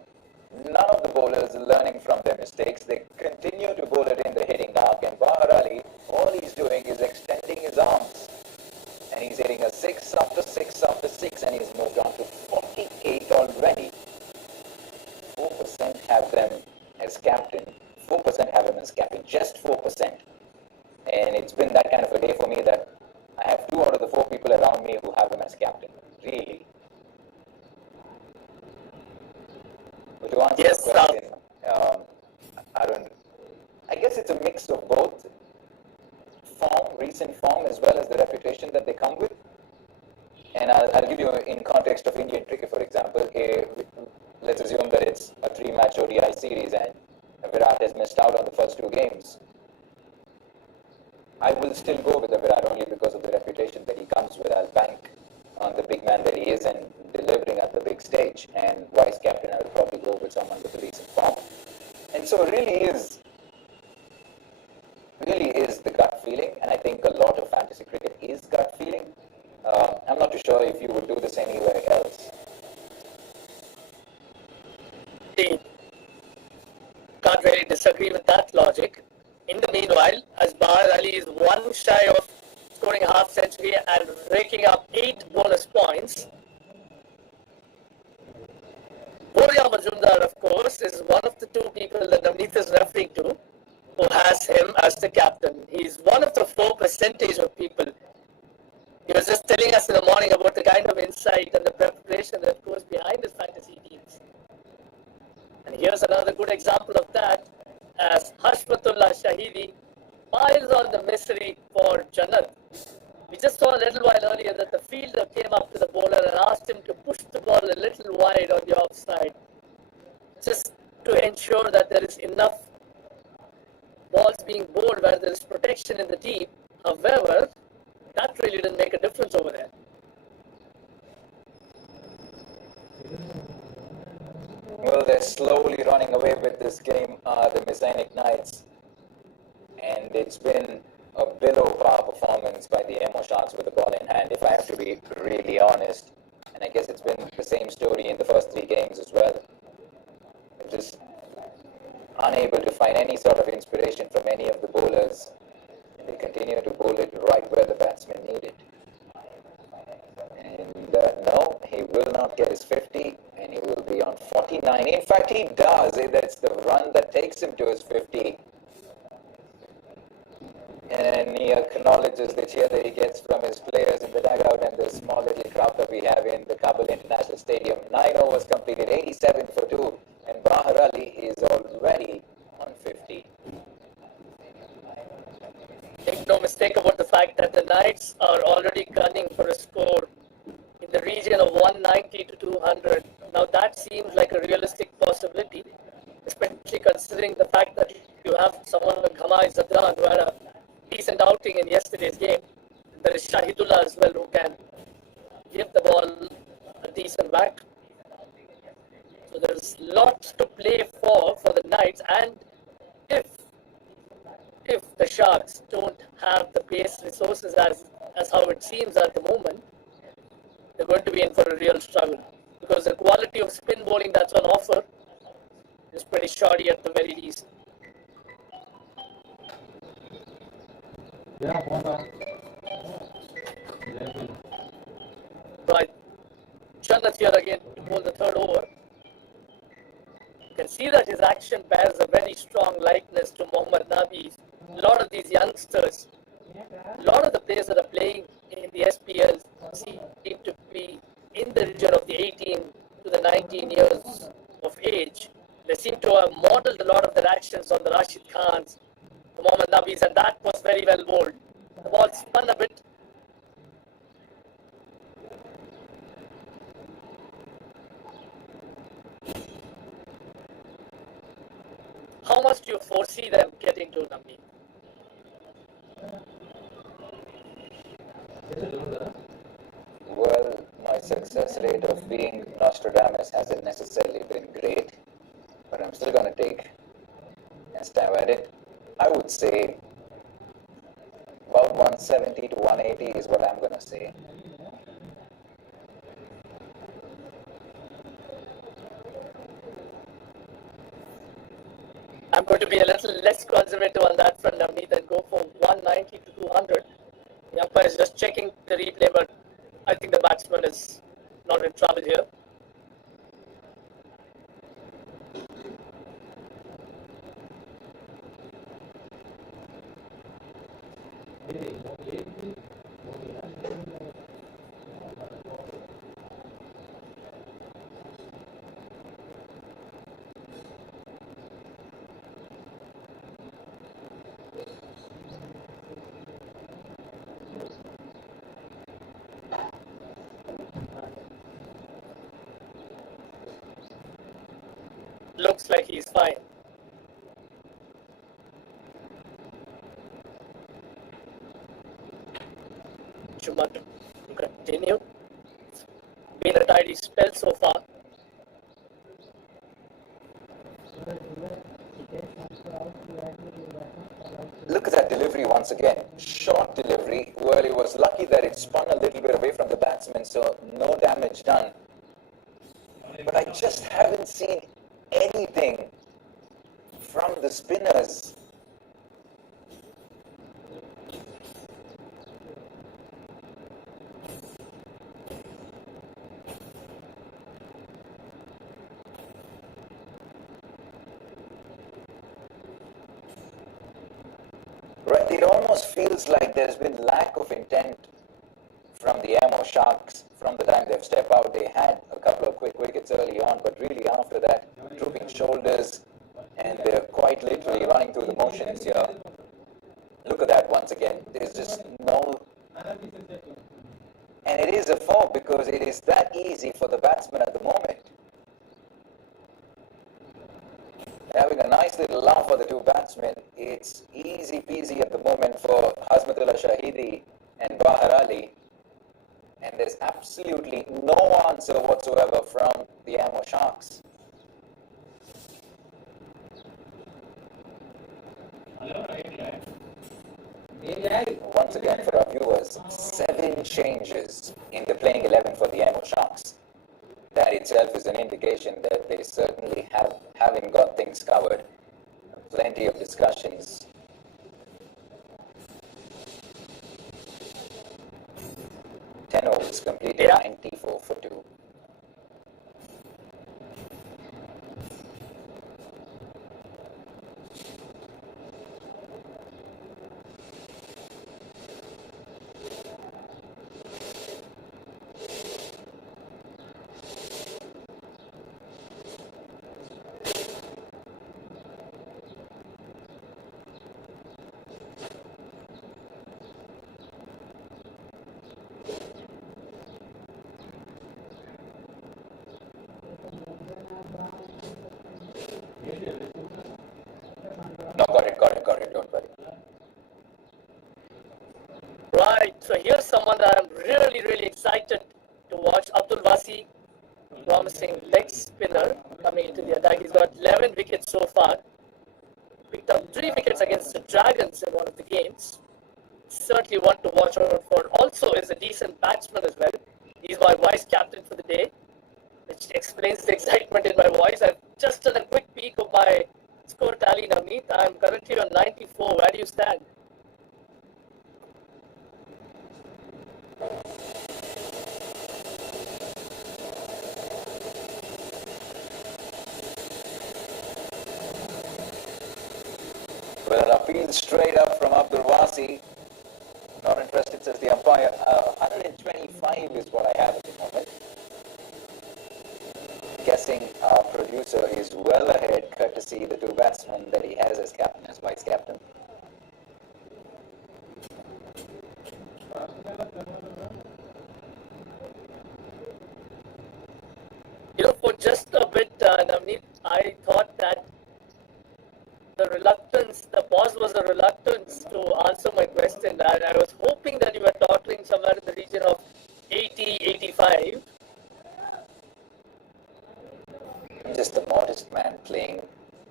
None of the bowlers are learning from their mistakes. They continue to bowl it in the hitting arc, and Bahar Ali, all he's doing is extending his arms. And he's hitting a 6 after 6 after 6, and he's moved on to 48 already. 4% have them as captain. 4% have him as captain, just 4%. And it's been that kind of a day for me that I have 2 out of the 4 people around me who have him as captain. Really. But to answer Yes, the question, I guess it's a mix of both form, recent form, as well as the reputation that they come with. And I'll give you in context of Indian cricket, for example. Let's assume that it's a 3-match ODI series and Virat has missed out on the first 2 games. I will still go with Virat only because of the reputation that he comes with. I'll bank on the big man that he is and delivering at the big stage. And vice captain, I would probably go with someone with a recent form. And so it really is the gut feeling, and I think a lot of fantasy cricket is gut feeling. I'm not too sure if you would do this anywhere else. Can't really disagree with that logic. In the meanwhile, as Bahar Ali is 1 shy of scoring a half century and raking up 8 bonus points, Boria Majumdar, of course, is one of the 2 people that Navneet is referring to who has him as the captain. He's one of the 4% of people. He was just telling us in the morning about the kind of insight and the preparation that goes behind his fantasy teams. And here's another good example of that, as Hashmatullah Shahidi piles on the misery for Jannat. We just saw a little while earlier that the fielder came up to the bowler and asked him to push the ball a little wide on the offside, just to ensure that there is enough balls being bowled where there is protection in the deep. However, that really didn't make a difference over there. Well, they're slowly running away with this game, the Messianic Knights. And it's been a below par performance by the Emo Sharks with the ball in hand, if I have to be really honest. And I guess it's been the same story in the first 3 games as well. They're just unable to find any sort of inspiration from any of the bowlers. And they continue to bowl it right where the batsmen need it. And no, he will not get his 50, and he will be on 49. In fact, he does. That's the run that takes him to his 50. And he acknowledges the cheer that he gets from his players in the dugout and the small little crowd that we have in the Kabul International Stadium. 9 overs completed, 87 for 2, and Bahar Ali is already on 50. Make no mistake about the fact that the Knights are already gunning for a score in the region of 190 to 200. Now that seems like a realistic possibility, especially considering the fact that you have someone like Ghamai Zadran who had a decent outing in yesterday's game. There is Shahidullah as well who can give the ball a decent whack. So there's lots to play for the Knights, and if the Sharks don't have the base resources as how it seems at the moment, they're going to be in for a real struggle, because the quality of spin bowling that's on offer is pretty shoddy at the very least. Right, Jannat here again to bowl the 3rd over. You can see that his action bears a very strong likeness to Mohammad Nabi's. A lot of these youngsters, a lot of the players that are playing in the SPL seem to be in the region of the 18 to the 19 years of age. They seem to have modeled a lot of their actions on the Rashid Khans, the Mohammad Nabis, and that was very well bowled. The ball spun a bit. How much do you foresee them getting to, Nabi? Well, my success rate of being Nostradamus hasn't necessarily been great, but I'm still going to take a stab at it. I would say about 170 to 180 is what I'm going to say. going to be a little less conservative on that front, Navneet, and go for 190 to 200. The umpire is just checking the replay, but I think the batsman is not in trouble here. Looks like he's fine. Shuman to continue. Been a tidy spell so far. Look at that delivery once again. Short delivery. Well, he was lucky that it spun a little bit away from the batsman, so no damage done. But I just haven't seen anything from the spinners. Right, it almost feels like there's been lack of intent from the Ammo Sharks from the time they've stepped out. They had a couple of quick wickets early on, but really after that, drooping shoulders, and they're quite literally running through the motions here. Look at that once again. There's just no... And it is a four because it is that easy for the batsman at the moment. Having a nice little laugh for the two batsmen. It's easy peasy at the moment for Hazmatullah Shahidi and Bahar Ali. And there's absolutely no answer whatsoever from the Ammo Sharks. Once again for our viewers, 7 changes in the playing 11 for the Ammo Sharks. That itself is an indication that they certainly haven't got things covered. Plenty of discussions. Ten overs completed, 94 for 2. No, got it, don't worry. Right, so here's someone that I'm really excited to watch. Abdul Wasi, promising leg spinner coming into the attack. He's got 11 wickets so far. Picked up 3 wickets against the Dragons in one of the games. Certainly one to watch out for. Also is a decent batsman as well. He's my vice captain for the day, which explains the excitement in my voice. I've just done a quick peek of my score tally, Navneet. I'm currently on 94. Where do you stand? Well, an appeal straight up from Abdul Wasi. Not interested, says the umpire. 125 is what I have at the moment. Guessing our producer is well ahead, courtesy the 2 batsmen that he has as captain, as vice captain. You know, for just a bit, Navneet, I thought that the pause was a reluctance to answer my question. And I was hoping that you were tottering somewhere in the region of 80, 85. Just a modest man playing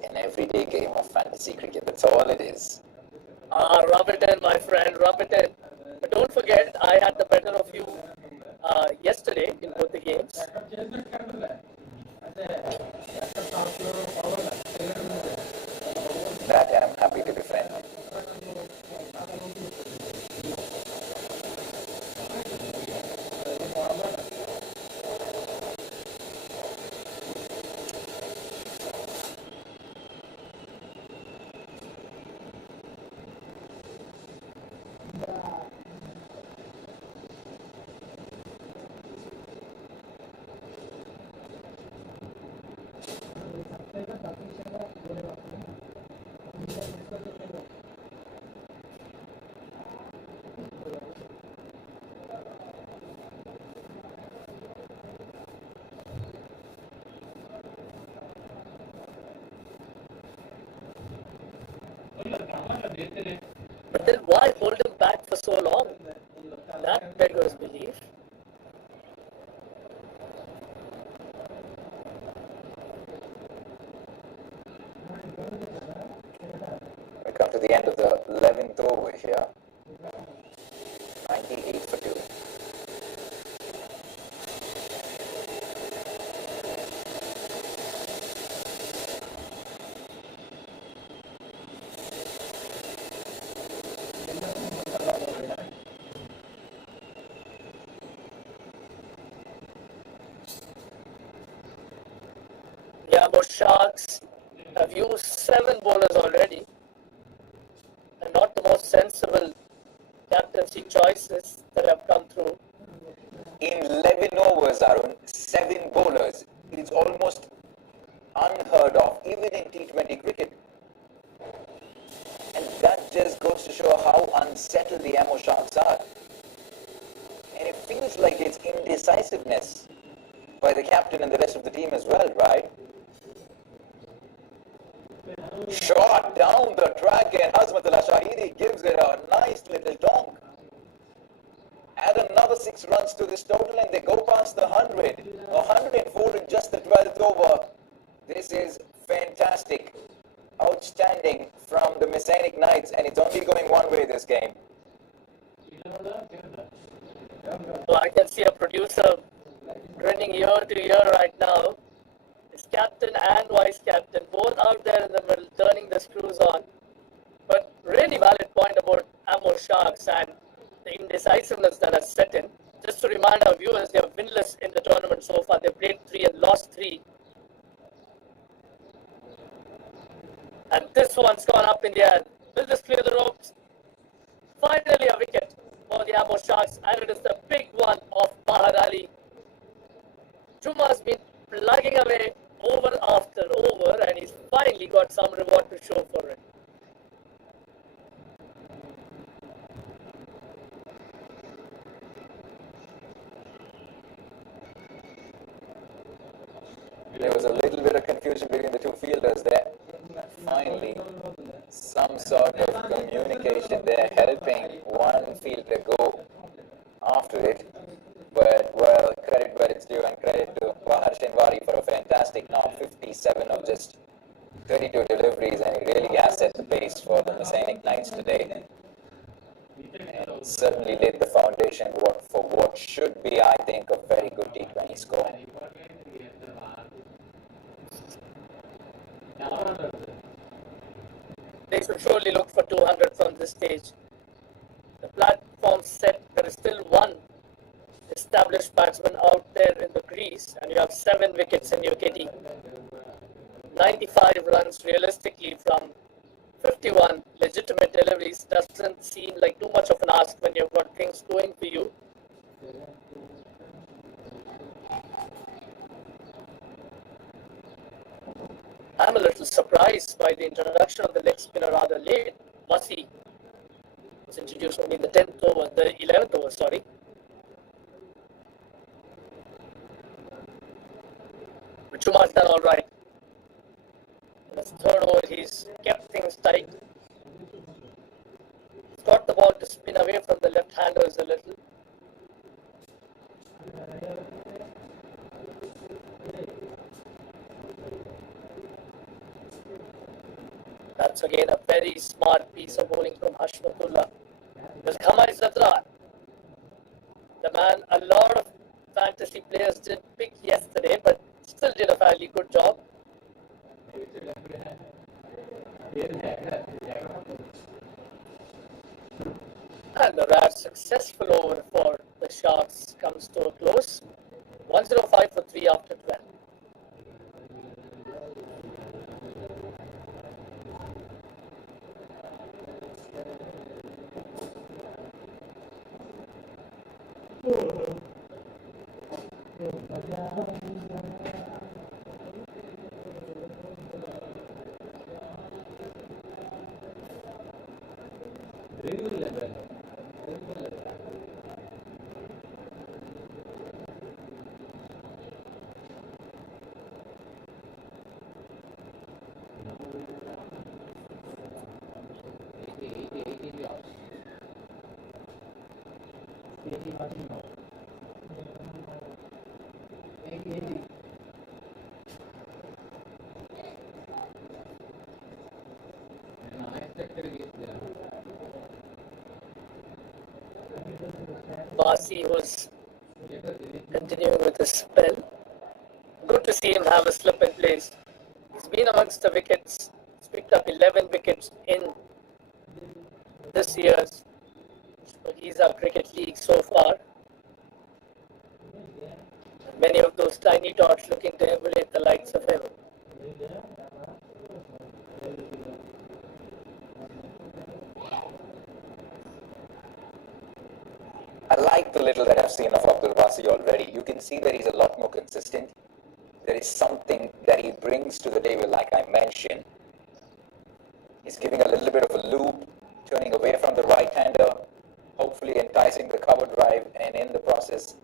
an everyday game of fantasy cricket. That's all it is. Rub it in, my friend, rub it in. But don't forget, I had the better of you yesterday in both the games. that I'm happy to defend. But then why hold him back for so long? That beggars belief. We come to the end of the 11th over here. 98 for 2. Yamo Sharks have used 7 bowlers already, and not the most sensible captaincy choices that have come through. In 11 overs, Arun, 7 bowlers. It's almost unheard of, even in T20 cricket. And that just goes to show how unsettled the Ammo Sharks are. And it feels like it's indecisiveness by the captain and the rest of the team as well, right? Shot down the track, and Hazmatullah Shahidi gives it a nice little donk. Add another 6 runs to this total and they go past the 100. 104 in just the 12th over. This is fantastic. Outstanding from the Messianic Knights, and it's only going one way this game. So I can see a producer grinning ear to ear right now. His captain and vice captain both out there in the middle turning the screws on. But really valid point about Ammo Sharks and the indecisiveness that has set in. Just to remind our viewers, they are winless in the tournament so far. They played 3 and lost 3. And this one's gone up in the air. Will this clear the ropes? Finally a wicket for the Ammo Sharks, and it is the big one of Bahar Ali. Chuma's been plugging away over after over, and he's finally got some reward to show for it. There was a little bit of confusion between the two fielders there. Finally, some sort of communication there helping one fielder go after it. But, well, credit where it's due, and credit to Bahar Shinwari for a fantastic knock. 57 of just 32 deliveries, and he really has set the pace for the Messianic Knights today. And certainly laid the foundation for what should be, I think, a very good T20 score. They should surely look for 200 from this stage. The platform set, there is still one established batsman out there in the crease, and you have 7 wickets in your kitty. 95 runs realistically from 51 legitimate deliveries doesn't seem like too much of an ask when you've got things going for you. I'm a little surprised by the introduction of the leg spinner rather late. Masi was introduced only in the 10th over, the 11th over, sorry. But Chuma's done all right. In his 3rd over, he's kept things tight. He's got the ball to spin away from the left-handers a little. That's again a very smart piece of bowling from Hashmatullah. Because Khamai Zadran, the man a lot of fantasy players did pick yesterday, but still did a fairly good job. And the rare successful over for the Sharks comes to a close. 105 for 3 after 12. Basi was continuing with his spell. Good to see him have a slip in place. He's been amongst the wickets. He's picked up 11 wickets in this year's AFGHANISTAN Cricket League so far. Many of those tiny tots looking to emulate the likes of him. I like the little that I've seen of Abdul Wasi already. You can see that he's a lot more consistent. There is something that he brings to the table, like I mentioned. He's giving a little bit of a loop, turning away from the right-hander, hopefully enticing the cover drive, and in the process.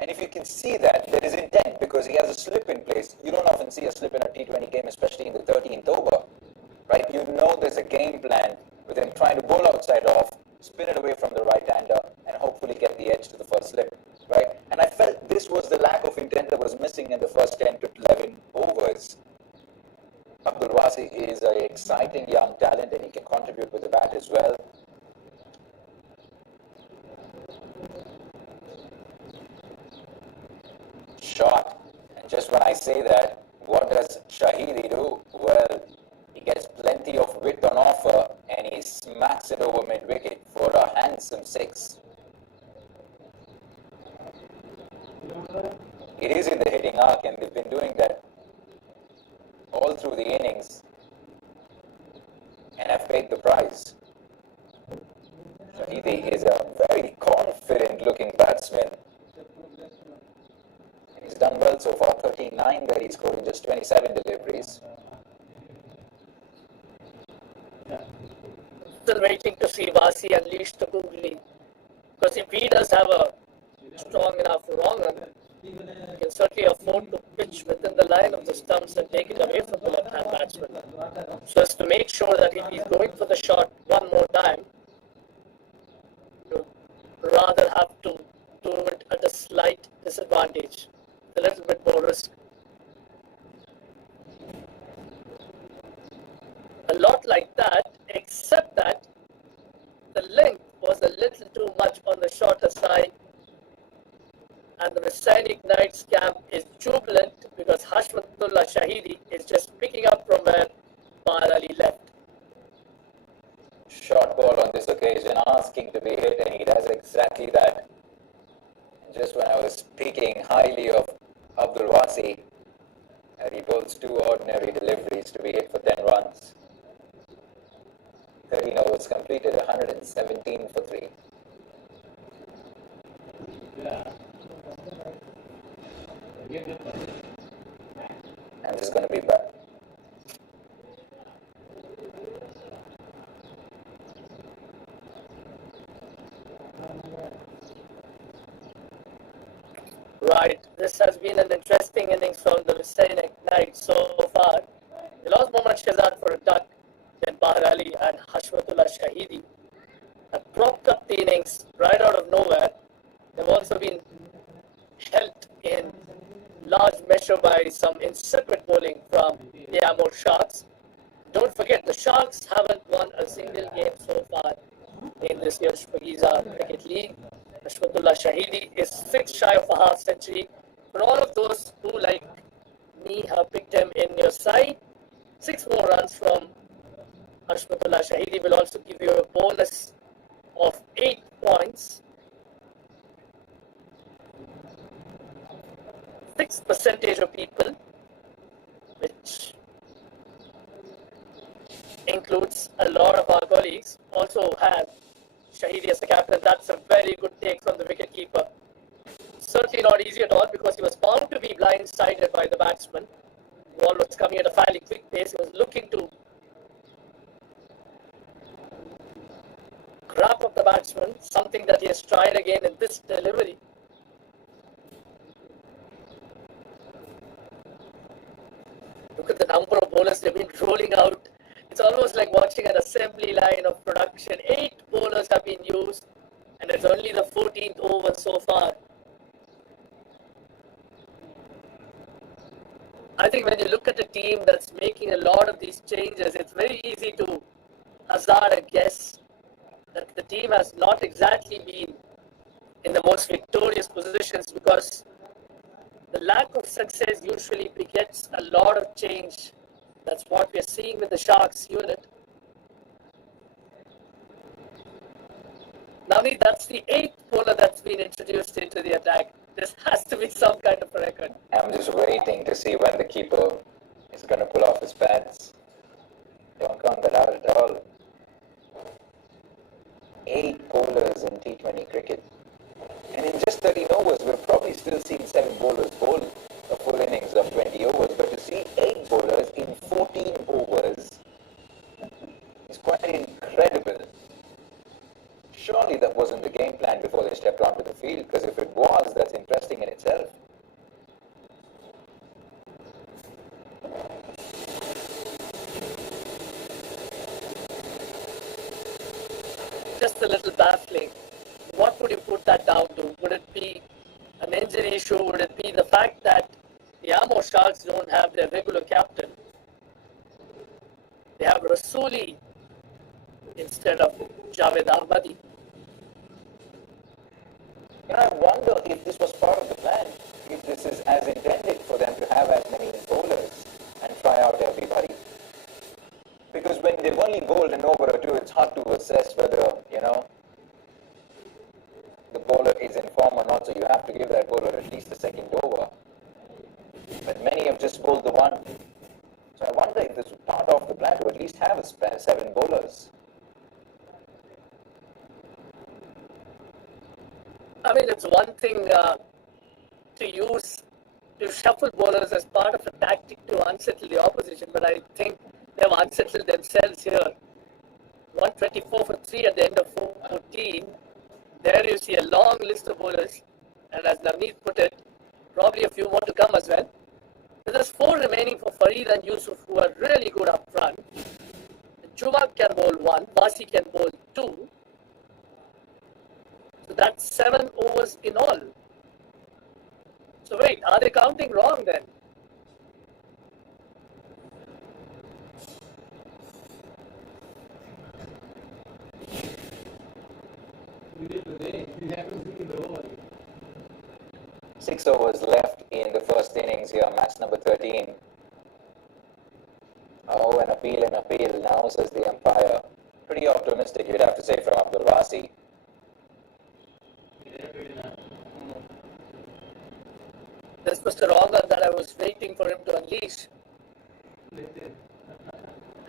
And if you can see that, there is intent because he has a slip in place. You don't often see a slip in a T20 game, especially in the 13th over, right? You know there's a game plan with him trying to bowl outside off, spin it away from the right-hander, and hopefully get the edge to the first slip, right? And I felt this was the lack of intent that was missing in the first 10 to 11 overs. Abdul Wasi is an exciting young talent and he can contribute with the bat as well. Shot. And just when I say that, what does Shahidi do? Well, he gets plenty of width on offer and he smacks it over mid-wicket for a handsome 6. It is in the hitting arc and they've been doing that all through the innings and have paid the price. Shahidi is a very confident looking batsman. He's done well so far, 39 where he scored in just 27 deliveries. Still waiting to see Wasi unleash the googly. Because if he does have a strong enough wrong run, he can certainly afford to pitch within the line of the stumps and take it away from the left-hand batsman. So as to make sure that if he's going for the shot one more time, you rather have to do it at a slight disadvantage, a little bit more risk. A lot like that, except that the length was a little too much on the shorter side. And the Messianic Knights camp is jubilant because Hashmatullah Shahidi is just picking up from where Bahar Ali left. Short ball on this occasion, asking to be hit, and he does exactly that. Just when I was speaking highly of Abdul Wasi, he bowls 2 ordinary deliveries to be hit for 10 runs. 13 overs completed, 117 for 3. And this is going to be back. Right, this has been an interesting innings from the Messianic Knights so far. They lost Mohammad Shehzad for a duck, then Bahar Ali and Hashmatullah Shahidi have propped up the innings right out of nowhere. They've also been helped in large measure by some insipid bowling from the Amur Sharks. Don't forget, the Sharks haven't won a single game so far in this year's AFGHANISTAN Cricket League. Hashmatullah Shahidi is 6 shy of a half century. For all of those who, like me, have picked him in your side, 6 more runs from Ashmatullah Shahidi will also give you a bonus of 8 points. 6% of people, which includes a lot of our colleagues, also have Shahidi as the captain. That's a very good take from the wicketkeeper. Certainly not easy at all because he was bound to be blindsided by the batsman. The ball was coming at a fairly quick pace. He was looking to grab up the batsman, something that he has tried again in this delivery. Look at the number of bowlers they've been rolling out. It's almost like watching an assembly line of production. 8 bowlers have been used, and it's only the 14th over so far. I think when you look at a team that's making a lot of these changes, it's very easy to hazard a guess that the team has not exactly been in the most victorious positions because the lack of success usually begets a lot of change. That's what we're seeing with the Sharks unit. Navneet, that's the 8th bowler that's been introduced into the attack. This has to be some kind of a record. I'm just waiting to see when the keeper is going to pull off his pads. Don't count that out at all. 8 bowlers in T20 cricket. And in just 13 overs, we've probably still seen 7 bowlers bowl a full innings of 20 overs. But to see 8 bowlers in 14 overs is quite incredible. Surely that wasn't the game plan before they stepped onto the field, because if it was, that's interesting in itself. Just a little baffling. What would you put that down to? Would it be an injury issue? Would it be the fact that the Ammo Sharks don't have their regular captain? They have Rasuli instead of Javed Ahmadi. I wonder if this was part of the plan, if this is as intended for them to have as many bowlers and try out everybody. Because when they've only bowled an over or two, it's hard to assess whether, the bowler is in form or not, so you have to give that bowler at least a second over. But many have just bowled the one. So I wonder if this was part of the plan to at least have 7 bowlers. I mean, it's one thing to shuffle bowlers as part of a tactic to unsettle the opposition, but I think they've unsettled themselves here. 124 for 3 at the end of 14. There you see a long list of bowlers, and as Navneet put it, probably a few more to come as well. There's 4 remaining for Farid and Yusuf, who are really good up front. Chubak can bowl 1, Basi can bowl 2. So that's 7 overs in all. So wait, are they counting wrong then? Six overs left in the first innings here, match number 13. Oh, an appeal now, says the umpire. Pretty optimistic, you'd have to say, from Abdul Wasi. This was the wrong one that I was waiting for him to unleash.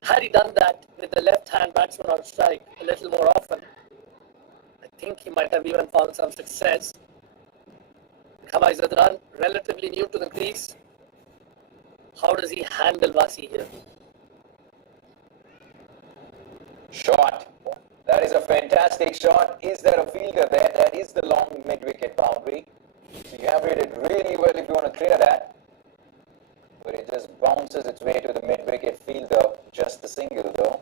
Had he done that with the left-hand batsman on strike a little more often, I think he might have even found some success. Khamai Zadran, relatively new to the crease. How does he handle Wasi here? Shot. That is a fantastic shot. Is there a fielder there? That is the long mid-wicket boundary. So you have hit it really well if you want to clear that. But it just bounces its way to the mid-wicket fielder. Just a single though.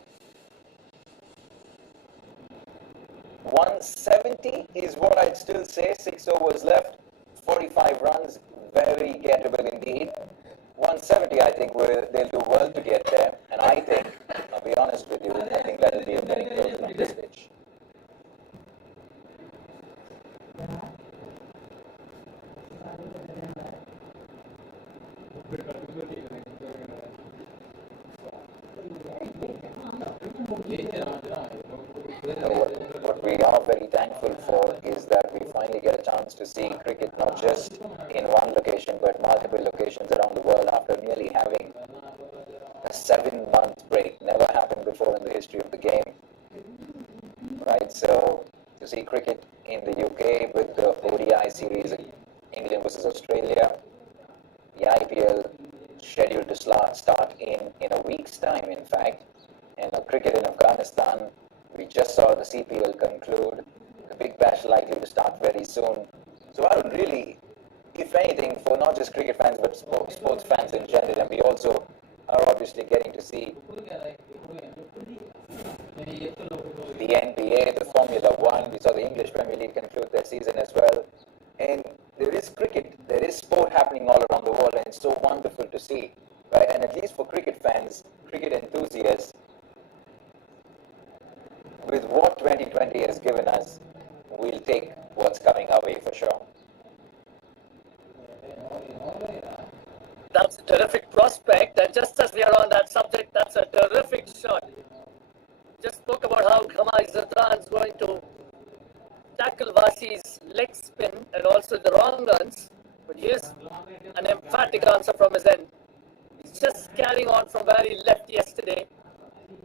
170 is what I'd still say. 6 overs left. 45 runs. Very gettable indeed. 170, I think they'll do well to get there. And I think, I'll be honest with you, I think that'll be a winning total on this pitch. What we are very thankful for is that we finally get a chance to see cricket not just in one location but multiple locations around the world after nearly having a 7-month break. Never happened before in the history of the game. Right, so to see cricket in the UK with the ODI series, England versus Australia, the IPL scheduled to start in a week's time, in fact, and cricket in Afghanistan, we just saw the CPL conclude, the Big Bash likely to start very soon. So I would really, if anything, for not just cricket fans but sports fans in general, and we also are obviously getting to see the NBA, the Formula One, we saw the English Premier League conclude their season as well. And there is cricket, there is sport happening all around the world, and it's so wonderful to see. Right? And at least for cricket fans, cricket enthusiasts, with what 2020 has given us, we'll take what's coming our way for sure. That's a terrific prospect, and just as we are on that subject, that's a terrific shot. Just spoke about how Ghamai Zadran is going to tackle Vasi's leg spin and also the wrong runs, but here's an emphatic answer from his end. He's just carrying on from where he left yesterday.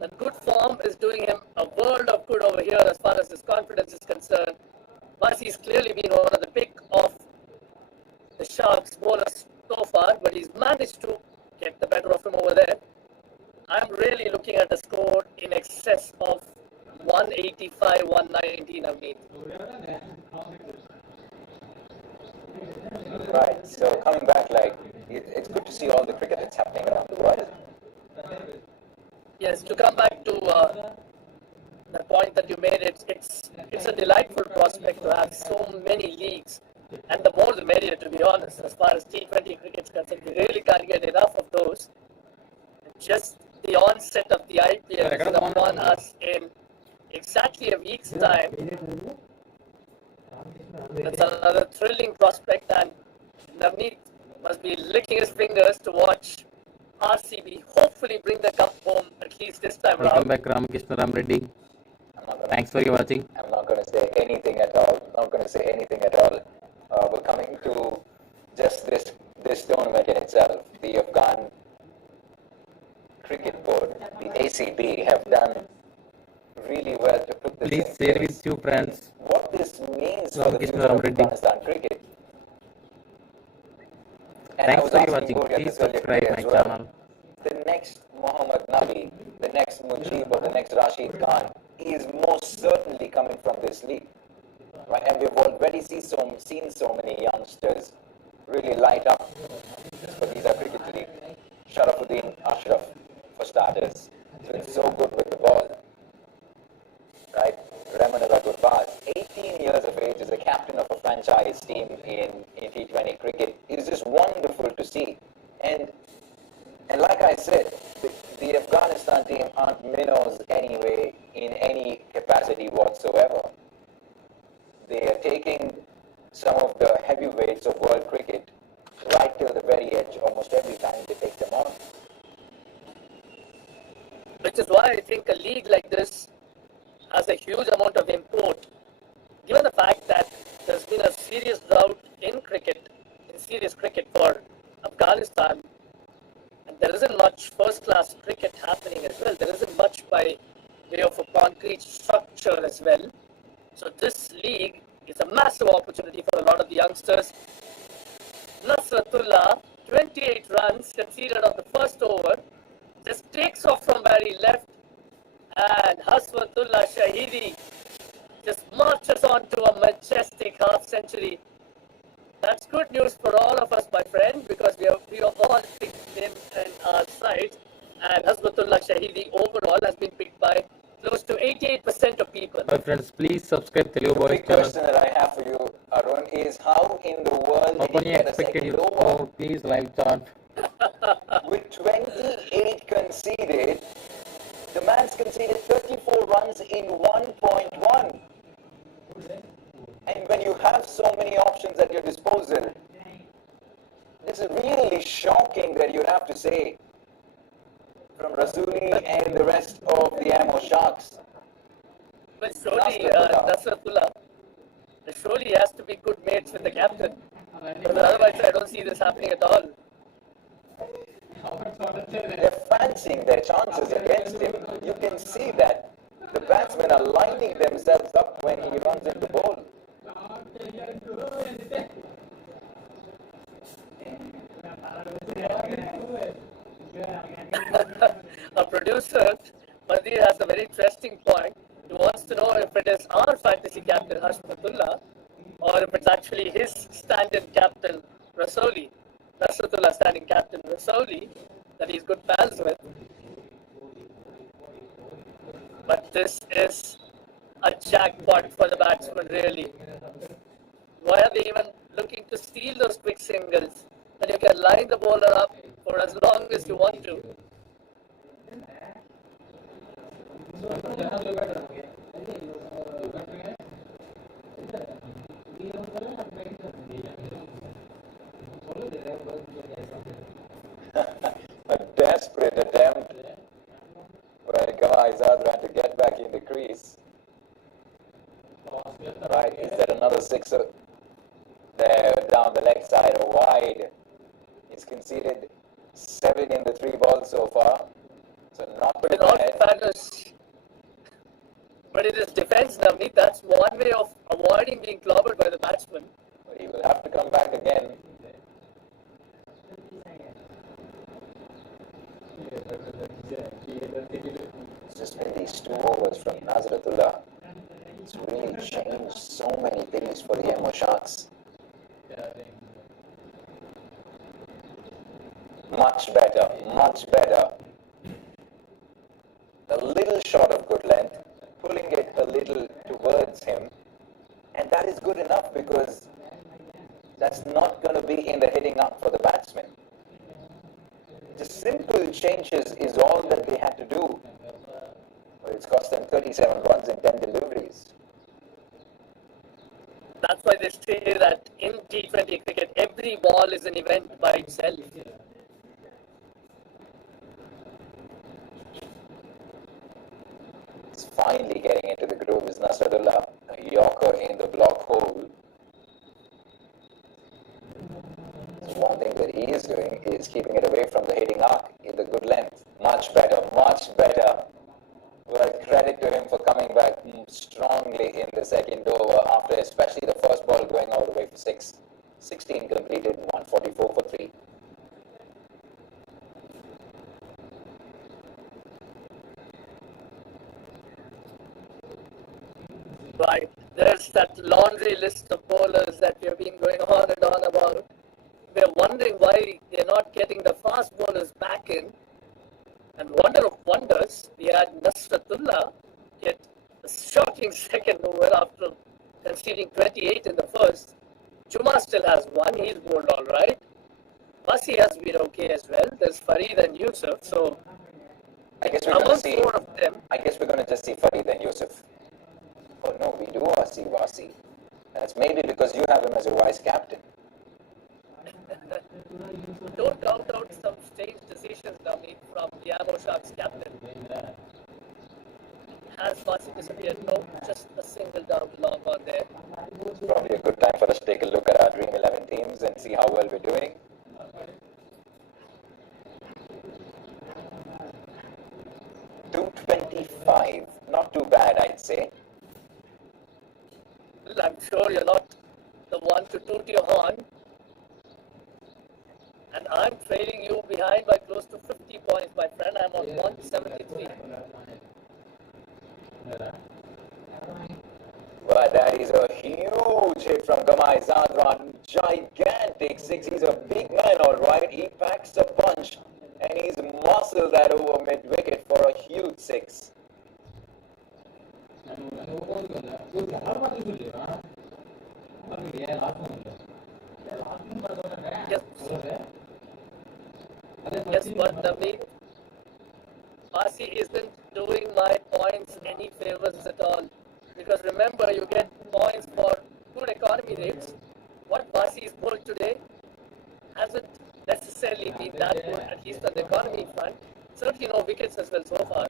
And good form is doing him a world of good over here as far as his confidence is concerned. Vasi's clearly been one of the pick of the Sharks bowlers so far, but he's managed to get the better of him over there. I'm really looking at a score in excess of 185, 119, I mean. Right, so coming back, it's good to see all the cricket that's happening around the world. Yes, to come back to the point that you made, it's a delightful prospect to have so many leagues, and the more the merrier, to be honest. As far as T20 cricket is concerned, we really can't get enough of those. Just the onset of the IPL is upon us in exactly a week's time. That's another thrilling prospect, and Navneet must be licking his fingers to watch RCB hopefully bring the cup home at least this time Welcome around. back, Ramakrishna Ramreddy. Thanks for watching. I'm not going to say anything at all. We're coming to just this tournament in itself. The Afghan Cricket Board, the ACB, have done really well to put this Please in share place. with your friends. What this means for the Ramakrishna future of Ramreddy. Afghanistan cricket. And Thanks I was for asking watching. Gurjat Please this earlier subscribe today my as well. channel. The next Muhammad Nabi, the next Mujib, or the next Rashid Khan is most certainly coming from this league. Right? And we've already seen so many youngsters really light up for these cricket league. Sharafuddin Ashraf, for starters, has been so good with the ball. Right? Ramanullah Gurbaz, 18 years of age, is the captain of a franchise team in T20 cricket. It is just wonderful to see. And like I said, the Afghanistan team aren't minnows anyway in any capacity whatsoever. They are taking some of the heavyweights of world cricket right till the very edge almost every time they take them on. Which is why I think a league like this has a huge amount of import, given the fact that there's been a serious drought in serious cricket for Afghanistan, and there isn't much first-class cricket happening as well. There isn't much by way of a concrete structure as well. So this league is a massive opportunity for a lot of the youngsters. Nasratullah, 28 runs conceded on the first over, just takes off from where he left, and Haswatullah Shahidi just marches on to a majestic half-century. That's good news for all of us, my friend, because we have all picked him in our side, and Haswatullah Shahidi overall has been picked by close to 88% of people. My friends, please subscribe Telugu The Boys big channel. question that I have for you, Arun, is how in the world How did can he you get a expected you? second over? Oh, please live chant. With 28 conceded, the man's conceded 34 runs in 1.1. And when you have so many options at your disposal, this is really shocking that you'd have to say from Rasuli and the rest of the Ammo Sharks. But surely has to be good mates with the captain. Because otherwise, I don't see this happening at all. They're fancying their chances against him. You can see that the batsmen are lining themselves up when he runs into bowl. Our producer, Madhir, has a very interesting point. He wants to know if it is our fantasy captain, Hashmatullah, or if it's actually his stand-in captain, Rasoli. Nasratullah standing captain, Rasoli, that he's good pals with. But this is a jackpot for the batsman, really. Why are they even looking to steal those quick singles when you can line the bowler up for as long as you want to? A desperate attempt by Gama Izadran to get back in the crease. Right, is that another sixer? There, down the leg side, or wide. He's conceded 7 in the 3 balls so far. So not But in all fairness, but in his defense, Navneet, that's one way of avoiding being clobbered by the batsman. He will have to come back again. It's just been these 2 overs from Nazratullah. It's really changed so many things for the Ammo Sharks. Much better, much better. A little short of good length, pulling it a little towards him, and that is good enough because that's not going to be in the heading up for the batsman. The simple changes is all that they had to do, but it's cost them 37 runs in 10 deliveries. That's why they say that in T20 cricket, every ball is an event by itself. He's finally getting into the groove is Nasratullah, a Yorker in the block hole. So one thing that he is doing is keeping it away from the hitting arc in the good length. Much better, much better. Well, credit to him for coming back strongly in the second over after especially the first ball going all the way for 6. 16 completed, 144 for 3. Right, there's that laundry list of bowlers that we have been going on and on about. We're wondering why they're not getting the fast bowlers back in. And wonder of wonders, we had Nasratullah get a shocking second over after conceding 28 in the first. Chuma still has 1, he's bowled all right. Basi has been okay as well. There's Farid and Yusuf, so I guess we're going to see. 4 of them. I guess we're going to just see Farid and Yusuf. Oh no, we do see Wasi. And it's maybe because you have him as a vice captain. Don't count out some strange decisions coming from the Ammo Sharks captain. Has Basi disappeared? No, just a single down long on there. It's probably a good time for us to take a look at our Dream 11 teams and see how well we're doing. .225, not too bad, I'd say. Well, I'm sure you're not the one to toot your horn. And I'm trailing you behind by close to 50 points, my friend. I'm on 173. But that is a huge hit from Gamai Zadran. Gigantic 6. He's a big man, all right. He packs a punch. And he's muscled that over mid-wicket for a huge 6. Yes, but Navneet, Basi isn't doing my points any favors at all. Because remember, you get points for good economy rates. What Basi is bowled today hasn't necessarily been that good, at least on the economy front. certainly no wickets as well so far.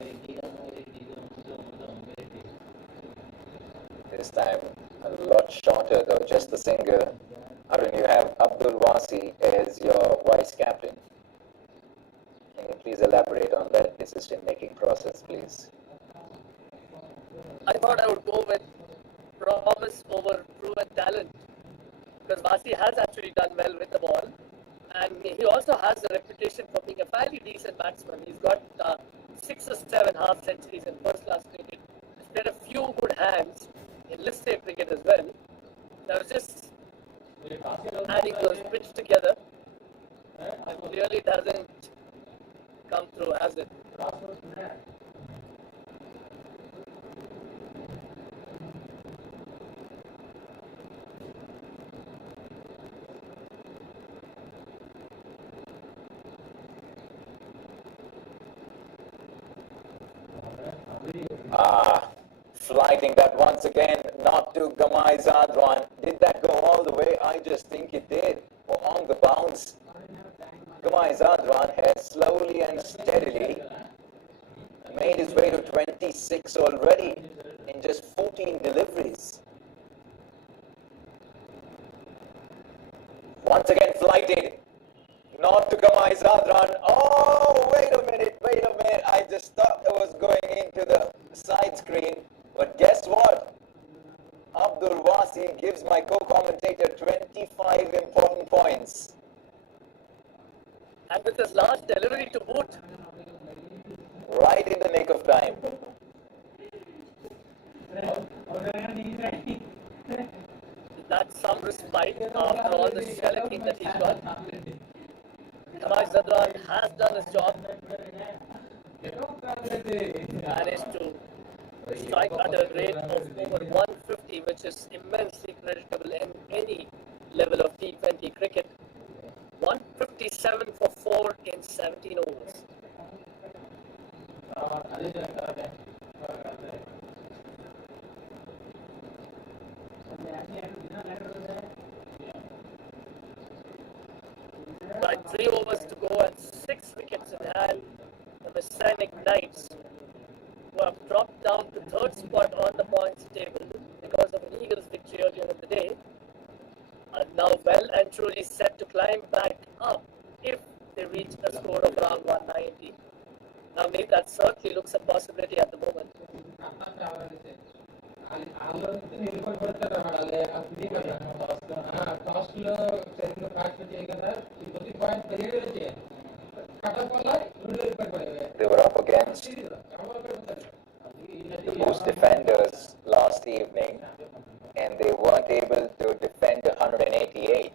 This time a lot shorter though, just the single. Arun, you have Abdul Wasi as your vice captain. Can you please elaborate on that decision-making process, please? I thought I would go with promise over proven talent because Vasi has actually done well with the ball, and he also has a reputation for being a fairly decent batsman. He's got 6 or 7 half centuries in first-class cricket. He's played a few good hands in list A cricket as well. Now just adding those bits together, it clearly doesn't come through, has it? Flighting that once again, not to Gamai Zadran. Did that go all the way? I just think it did. On the bounce, Gamai Zadran has slowly and steadily made his way to 26 already in just 14 deliveries. Once again flighted, not to Gamai Zadran. Oh, wait a minute. I just thought I was going into the side screen. But guess what? Abdul Wasi gives my co-commentator 25 important points. And with his last delivery to boot. Right in the nick of time. That's some respite after all the shelling that he's got. Kamai Zadran has done his job. Managed to strike at a rate of over 150, which is immensely creditable in any level of T20 cricket. 157 for 4 in 17 overs. By 3 overs to go and 6 wickets in hand, the Messianic Knights, who have dropped down to 3rd spot on the points table because of an Eagles victory earlier in the day, are now well and truly set to climb back up if they reach a score of around 190. Now, maybe that certainly looks a possibility at the moment. They were up against the Boost defenders last evening, and they weren't able to defend 188.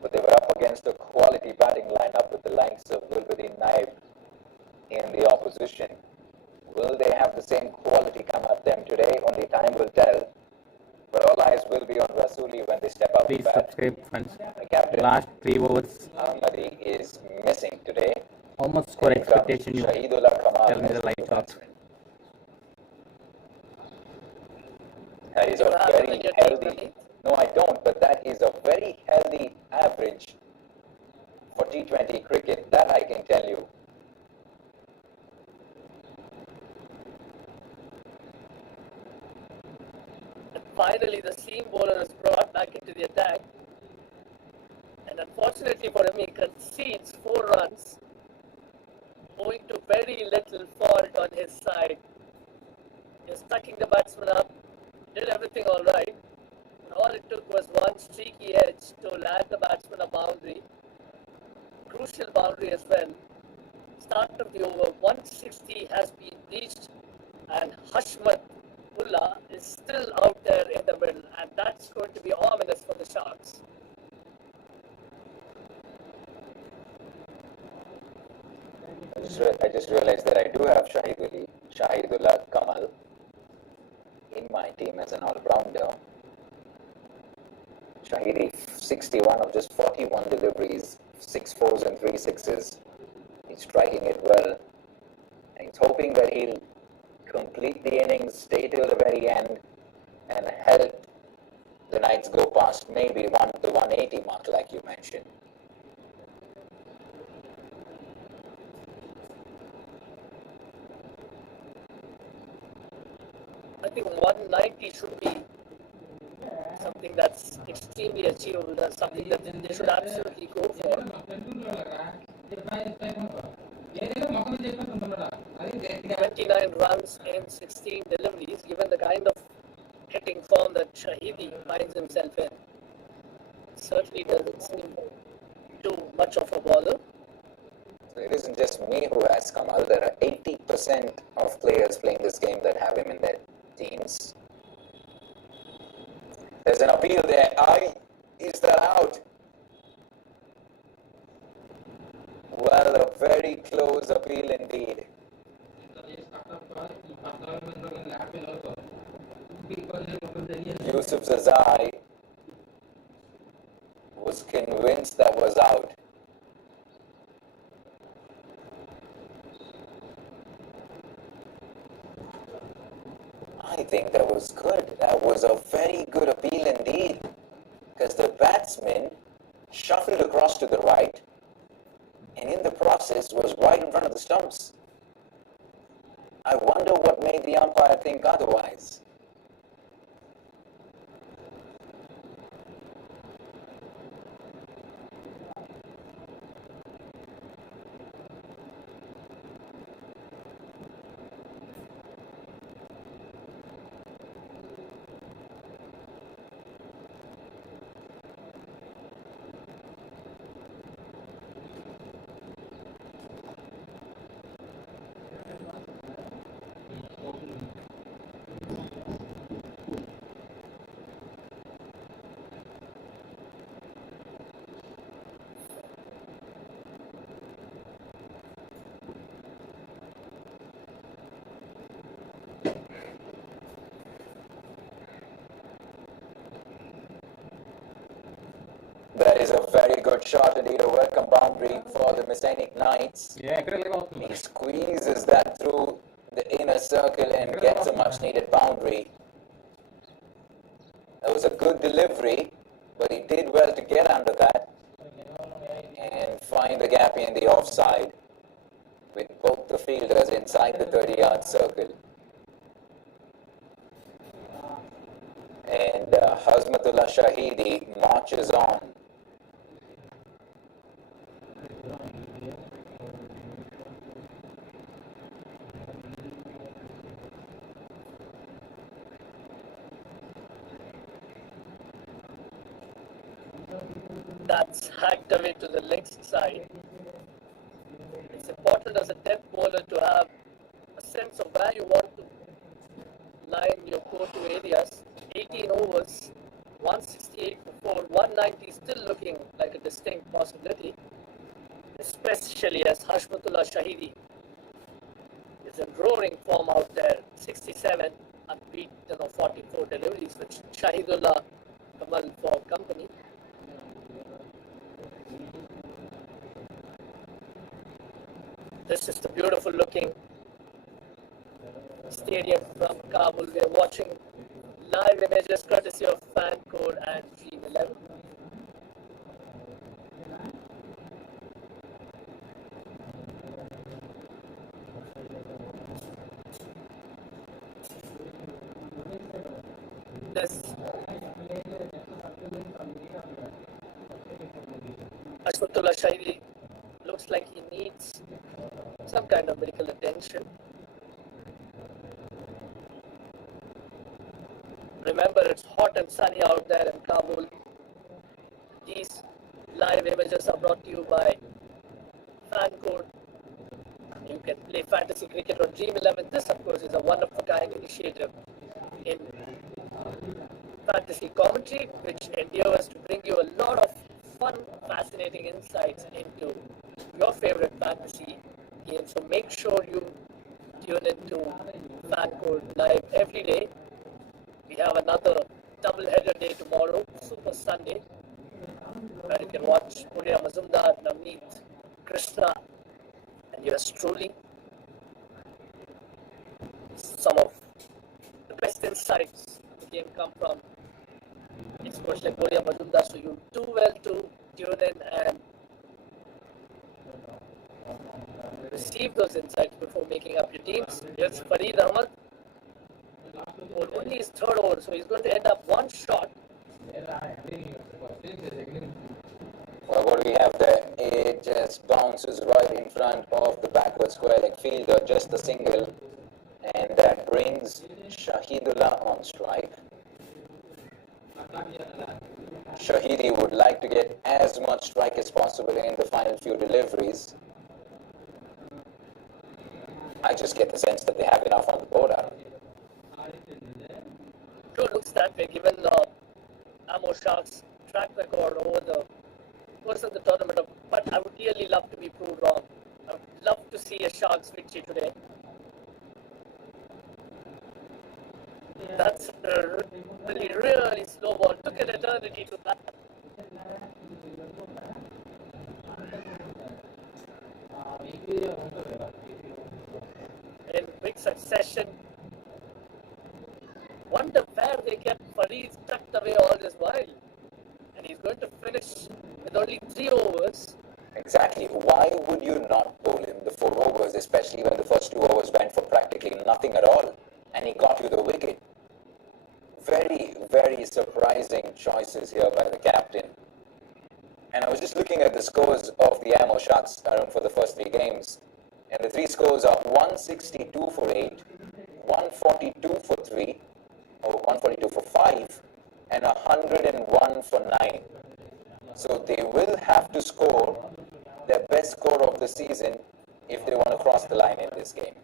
But they were up against a quality batting lineup with the likes of Gulbuddin Naib in the opposition. Will they have the same quality come at them today? Only time will tell. But all eyes will be on Rasuli when they step out. Please subscribe, friends. The captain, Last 3 overs. Ahmadi, is missing today. Almost score expectation. You Shahidullah Kamal tell me as the light the shot. batsman. That is a very healthy. No, I don't, but that is a very healthy average for T20 cricket. That I can tell you. And finally, the seam bowler is brought back into the attack. And unfortunately for him, he concedes 4 runs, owing to very little fault on his side. He's tucking the batsman up, did everything all right. And all it took was one streaky edge to land the batsman a boundary. Crucial boundary as well. Start of the over, 160 has been reached, and Hashmat Ullah is still out there in the middle, and that's going to be ominous for the Sharks. I just realized that I do have Shahidullah Kamal in my team as an all-rounder. Shahidi, 61 of just 41 deliveries, 6 fours and 3 sixes. He's striking it well. And he's hoping that he'll complete the innings, stay till the very end, and help the Knights go past maybe the 180 mark like you mentioned. think 190 should be something that's extremely achievable. That's something that they should absolutely go for. 29 runs in 16 deliveries, given the kind of hitting form that Shahidi finds himself in. Certainly doesn't seem too much of a bowler. So it isn't just me who has Kamal. There are 80% of players playing this game that have him in their teams. There's an appeal there. Is that out? Well, a very close appeal indeed. Yusuf Zazai was convinced that was out. I think that was good. That was a very good appeal indeed, because the batsman shuffled across to the right and in the process was right in front of the stumps. I wonder what made the umpire think otherwise. That is a very good shot indeed, a welcome boundary for the Messianic Knights. He squeezes that through the inner circle and gets a much needed boundary. That was a good delivery, but he did well to get under that and find the gap in the offside with both the fielders inside the 30-yard circle. And Hazmatullah Shahidi marches on. That's hacked away to the leg side. It's important as a depth bowler to have a sense of where you want to line your go-to areas. 18 overs, 168 for 4, 190 still looking like a distinct possibility, especially as Hashmatullah Shahidi is in roaring form out there. 67 unbeaten of 44 deliveries, which Shahidullah Kamal for company. This is the beautiful looking stadium from Kabul. We are watching live images courtesy of Fan Code and Dream 11. This Ashfatullah Shahidi looks like he needs some kind of medical attention. Remember, it's hot and sunny out there in Kabul. These live images are brought to you by Fan Code. You can play fantasy cricket on Dream 11. This, of course, is a one-of-a-kind initiative in fantasy commentary, which endeavors to bring you a lot of fun, fascinating insights into your favorite fantasy game. So make sure you tune into Fan Code Live every day. We have another double-header day tomorrow, Super Sunday, where you can watch Muria Mazumdar, Navneet, Krishna, and yours truly. Some of the best insights the game come from experts like Muria Mazumdar, so you do well to tune in and receive those insights before making up your teams. Here's Fareed Ahmed. Or only his third over, so he's going to end up one shot. Well, what do we have there? It just bounces right in front of the backward square leg fielder, just a single, and that brings Shahidullah on strike. Shahidi would like to get as much strike as possible in the final few deliveries. I just get the sense that they have enough on the board. True, looks that way, given Ammo Shark's track record over the course of the tournament. But I would really love to be proved wrong. I would love to see a Sharks victory today. That's a really, really slow ball. Took an eternity to that. In quick succession. Wonder where they kept Farid tucked away all this while. And he's going to finish with only 3 overs. Exactly. Why would you not bowl him the 4 overs, especially when the first 2 overs went for practically nothing at all, and he got you the wicket? Very, very surprising choices here by the captain. And I was just looking at the scores of the Ammo Sharks for the first 3 games. And the 3 scores are 162 for 8, 142 for 3, or 142 for 5, and 101 for 9. So they will have to score their best score of the season if they want to cross the line in this game.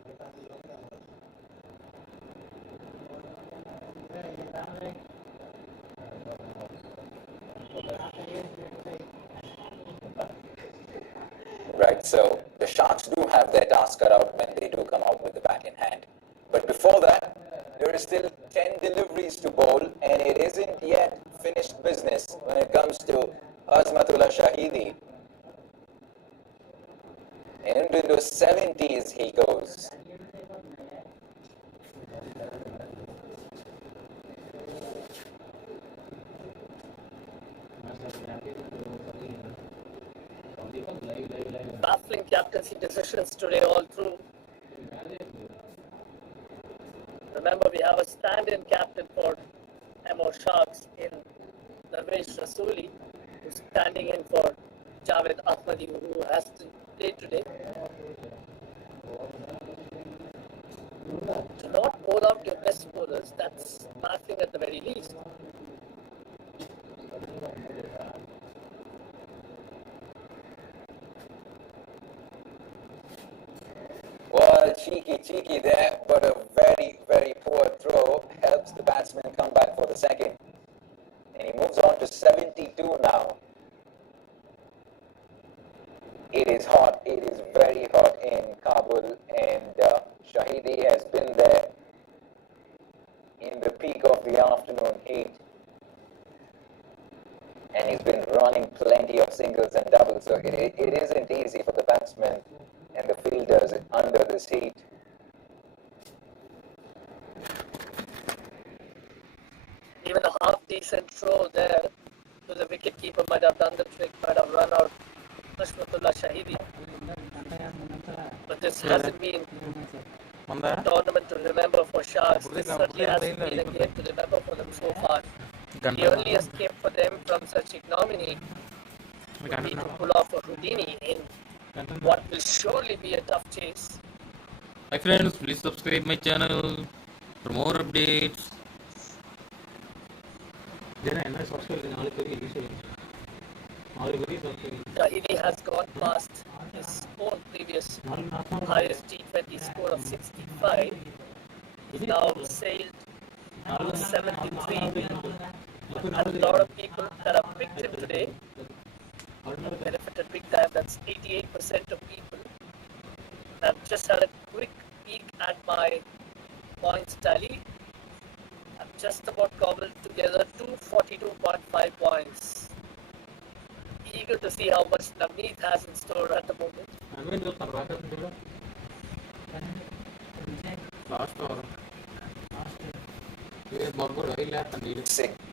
Right, so the Sharks do have their task cut out when they do come out with the bat in hand. But before that, there is still 10 deliveries to bowl, and it isn't yet finished business when it comes to Azmatullah Shahidi. And into the 70s he goes. Baffling captaincy decisions today all through. Remember, we have a stand-in captain for Ammo Sharks in Narvesh Rasooli, who's standing in for Javed Ahmadi, who has to play today. To not bowl out your best bowlers, that's baffling at the very least. Well, cheeky there, but a very, very poor throw helps the batsman come back for the second. And he moves on to 72 now. It is hot, it is very hot in Kabul, and Shahidi has been there in the peak of the afternoon heat. And he's been running plenty of singles and doubles, so it isn't easy for the batsmen and the fielders under this heat. Even a half-decent throw there to the wicketkeeper might have done the trick, might have run out Azmatullah Shahidi. But this hasn't been a tournament to remember for Sharks. This certainly hasn't been a game to remember for them so far. The only escape for them from such ignominy would be to pull off a Houdini in what will surely be a tough chase. Hi friends, please subscribe my channel for more updates. Shahidi has gone past his own previous highest T20 score of 65. He's now sailed to 73. And a lot of people that have picked him today benefited big time. That's 88% of people. I've just had a quick peek at my points tally. I've just about cobbled together 242.5 points. Eager to see how much Navneet has in store at the moment.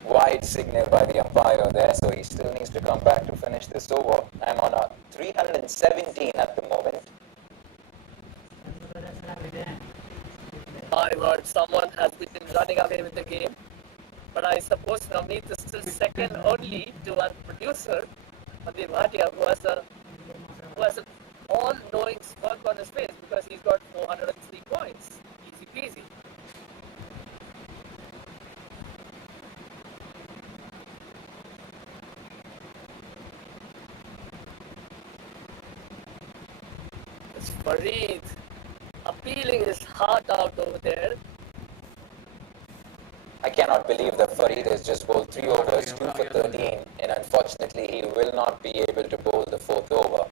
Wide signal by the umpire there, so he still needs to come back to finish this over. I'm on a 317 at the moment. I heard someone has been running away with the game. But I suppose Navneet is still second only to our producer, Mandeep Bhatia, who has an all-knowing smirk on his face because he's got 403 points. Easy peasy. It's Fareed appealing his heart out over there. I cannot believe that Fareed has just bowled 3 overs, 2 for 13, and unfortunately he will not be able to bowl the 4th over.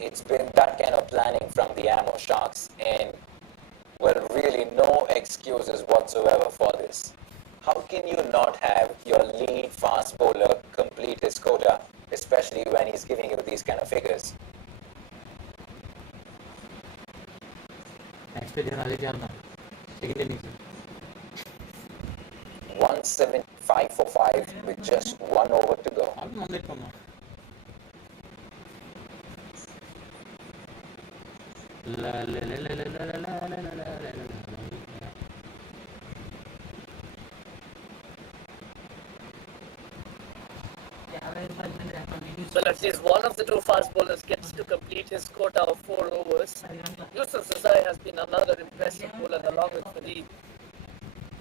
It's been that kind of planning from the Ammo Sharks, and well, really no excuses whatsoever for this. How can you not have your lead fast bowler complete his quota, especially when he's giving you these kind of figures? Next day, 175 for 5 with just 1 over to go. Well, at least one of the two fast bowlers gets to complete his quota of 4 overs. Yusuf Zazai has been another impressive bowler along with Fareed.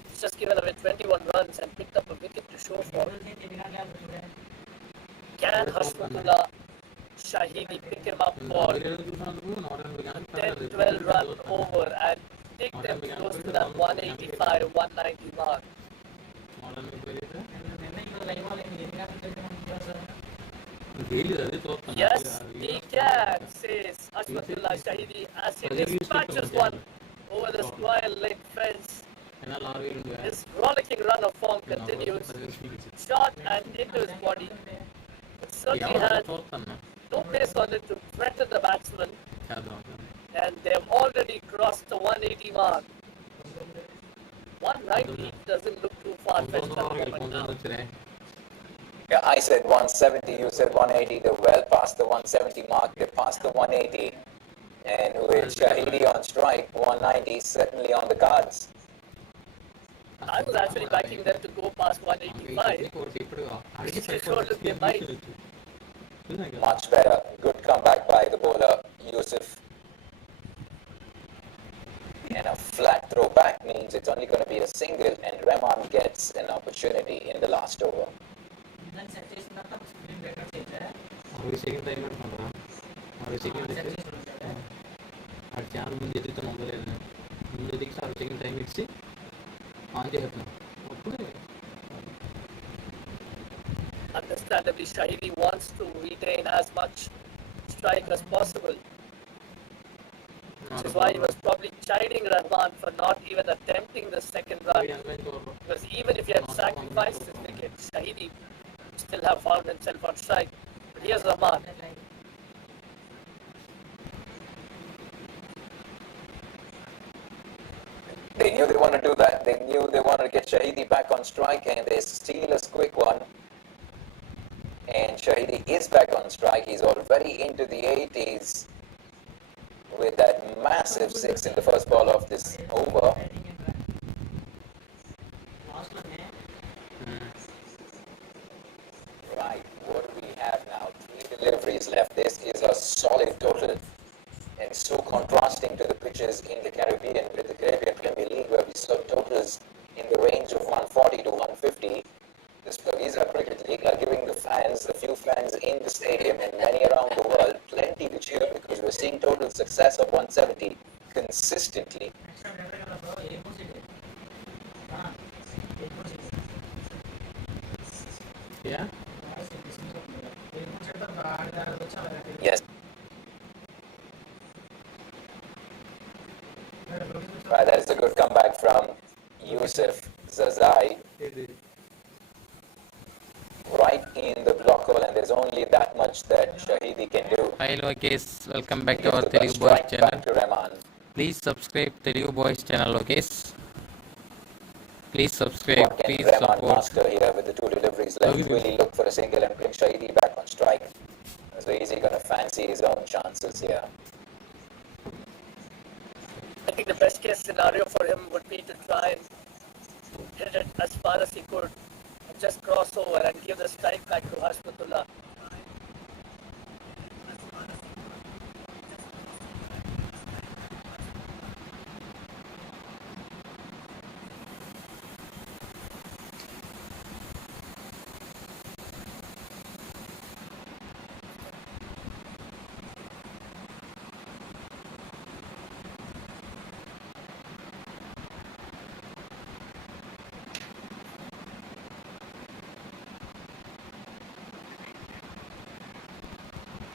He's just given away 21 runs and picked up a wicket to show for it. Can Hashmatullah Shahidi pick him up for 10-12 run over and take them close to that 185-190 mark? Yes, he can, says Hashmatullah Shahidi as he dispatches one over the square leg fence. His rollicking run of form continues, shot and into his body. It certainly had no pace on it to threaten the batsman, and they have already crossed the 180 mark. 190 doesn't look too far-fetched at the moment now. Yeah, I said 170, you said 180. They're well past the 170 mark. They're past the 180. And with Shahidi on strike, 190 is certainly on the cards. I was actually backing them to go past 185. They showed that they might. Much better. Good comeback by the bowler, Yusuf. And a flat throw back means it's only going to be a single, and Rahman gets an opportunity in the last over. Understandably, Shahidi wants to retain as much strike as possible. Which is why he was probably chiding Rahman for not even attempting the second run. Because even if he had sacrificed his wicket, Shahidi would still have found himself on strike. But here's Rahman. They knew they wanted to do that. They knew they wanted to get Shahidi back on strike, and they steal a quick one. And Shahidi is back on strike. He's already into the 80s with that massive 6 in the first ball of this over. Right, what do we have now? 3 deliveries left. This is a solid total, and so contrasting to the pitches in the Caribbean, with the Caribbean Premier League, where we saw totals in the range of 140 to 150. This Pavisa Cricket League are giving the fans, the few fans in the stadium and many around the world, plenty to cheer, because we're seeing total success of 170 consistently. Yeah. Yes. Right, that is a good comeback from Yusuf Zazai. Right in the block hole, and there's only that much that Shahidi can do. Hi Lokes, welcome back to our Telugu Boys channel. Please subscribe Telugu Boys channel, Lokes. Please subscribe, What can please Rahman support. master here with the 2 deliveries left? Really look for a single and bring Shahidi back on strike. So is he going to fancy his own chances here? I think the best case scenario for him would be to try and hit it as far as he could and just cross over and give the strike back to Hashmatullah.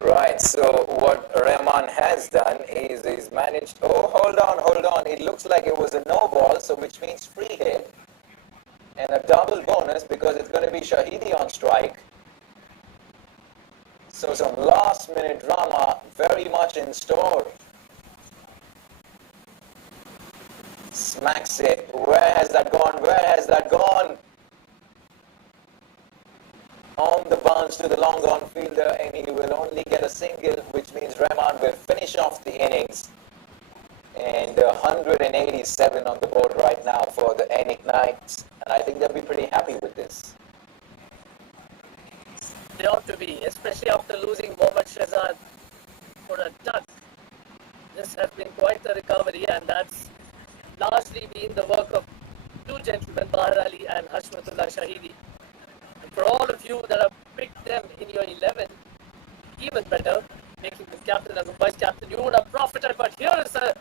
Right, so what Rahman has done is he's managed, oh, hold on, it looks like it was a no ball, so which means free hit and a double bonus because it's going to be Shahidi on strike. So some last minute drama very much in store. Smacks it. Where has that gone? On the bounce to the long on fielder, and he will only get a single, which means Rahman will finish off the innings. And 187 on the board right now for the Ainik Knights, and I think they'll be pretty happy with this. They ought to be, especially after losing Mohammad Shahzad for a duck. This has been quite a recovery, and that's largely been the work of two gentlemen, Bahar Ali and Hashmatullah Shahidi. For all of you that have picked them in your 11, even better, making them captain as a vice captain, you would have profited. But here is a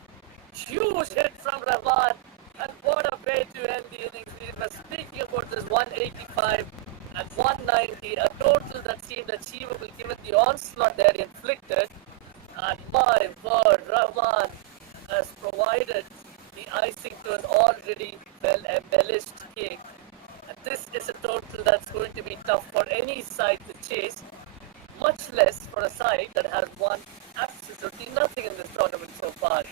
huge hit from Rahman, and what a way to end the innings. We were speaking about this 185 and 190, a total that seemed achievable given the onslaught there inflicted. And my word, Rahman has provided the icing to an already well embellished cake. This is a total that's going to be tough for any side to chase, much less for a side that has won absolutely nothing in this tournament so far.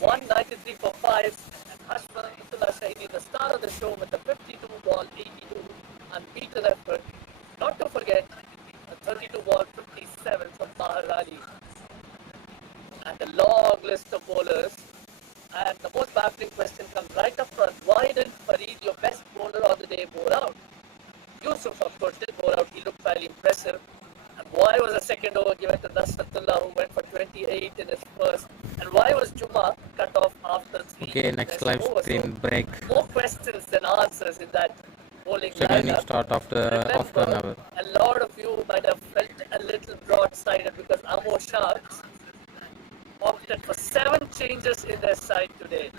193 for 5, and Hashmatullah Shahidi, the star of the show with the 52 ball 82 unbeaten effort. Not to forget, the 32 ball 57 from Bahar Ali. And a long list of bowlers. And the most baffling question comes right up front. Why didn't Farid, your best bowler on the day, bowl out? Yusuf, of course, did bowl out. He looked fairly impressive. And why was a second over given to Nasratullah, who went for 28 in his first? And why was Juma cut off after 3? Okay, next live stream break. More questions than answers in that bowling Remaining lineup. start after an hour. A lot of you might have felt a little broad-sided because Amo Sharks opted for 7 changes in their side today.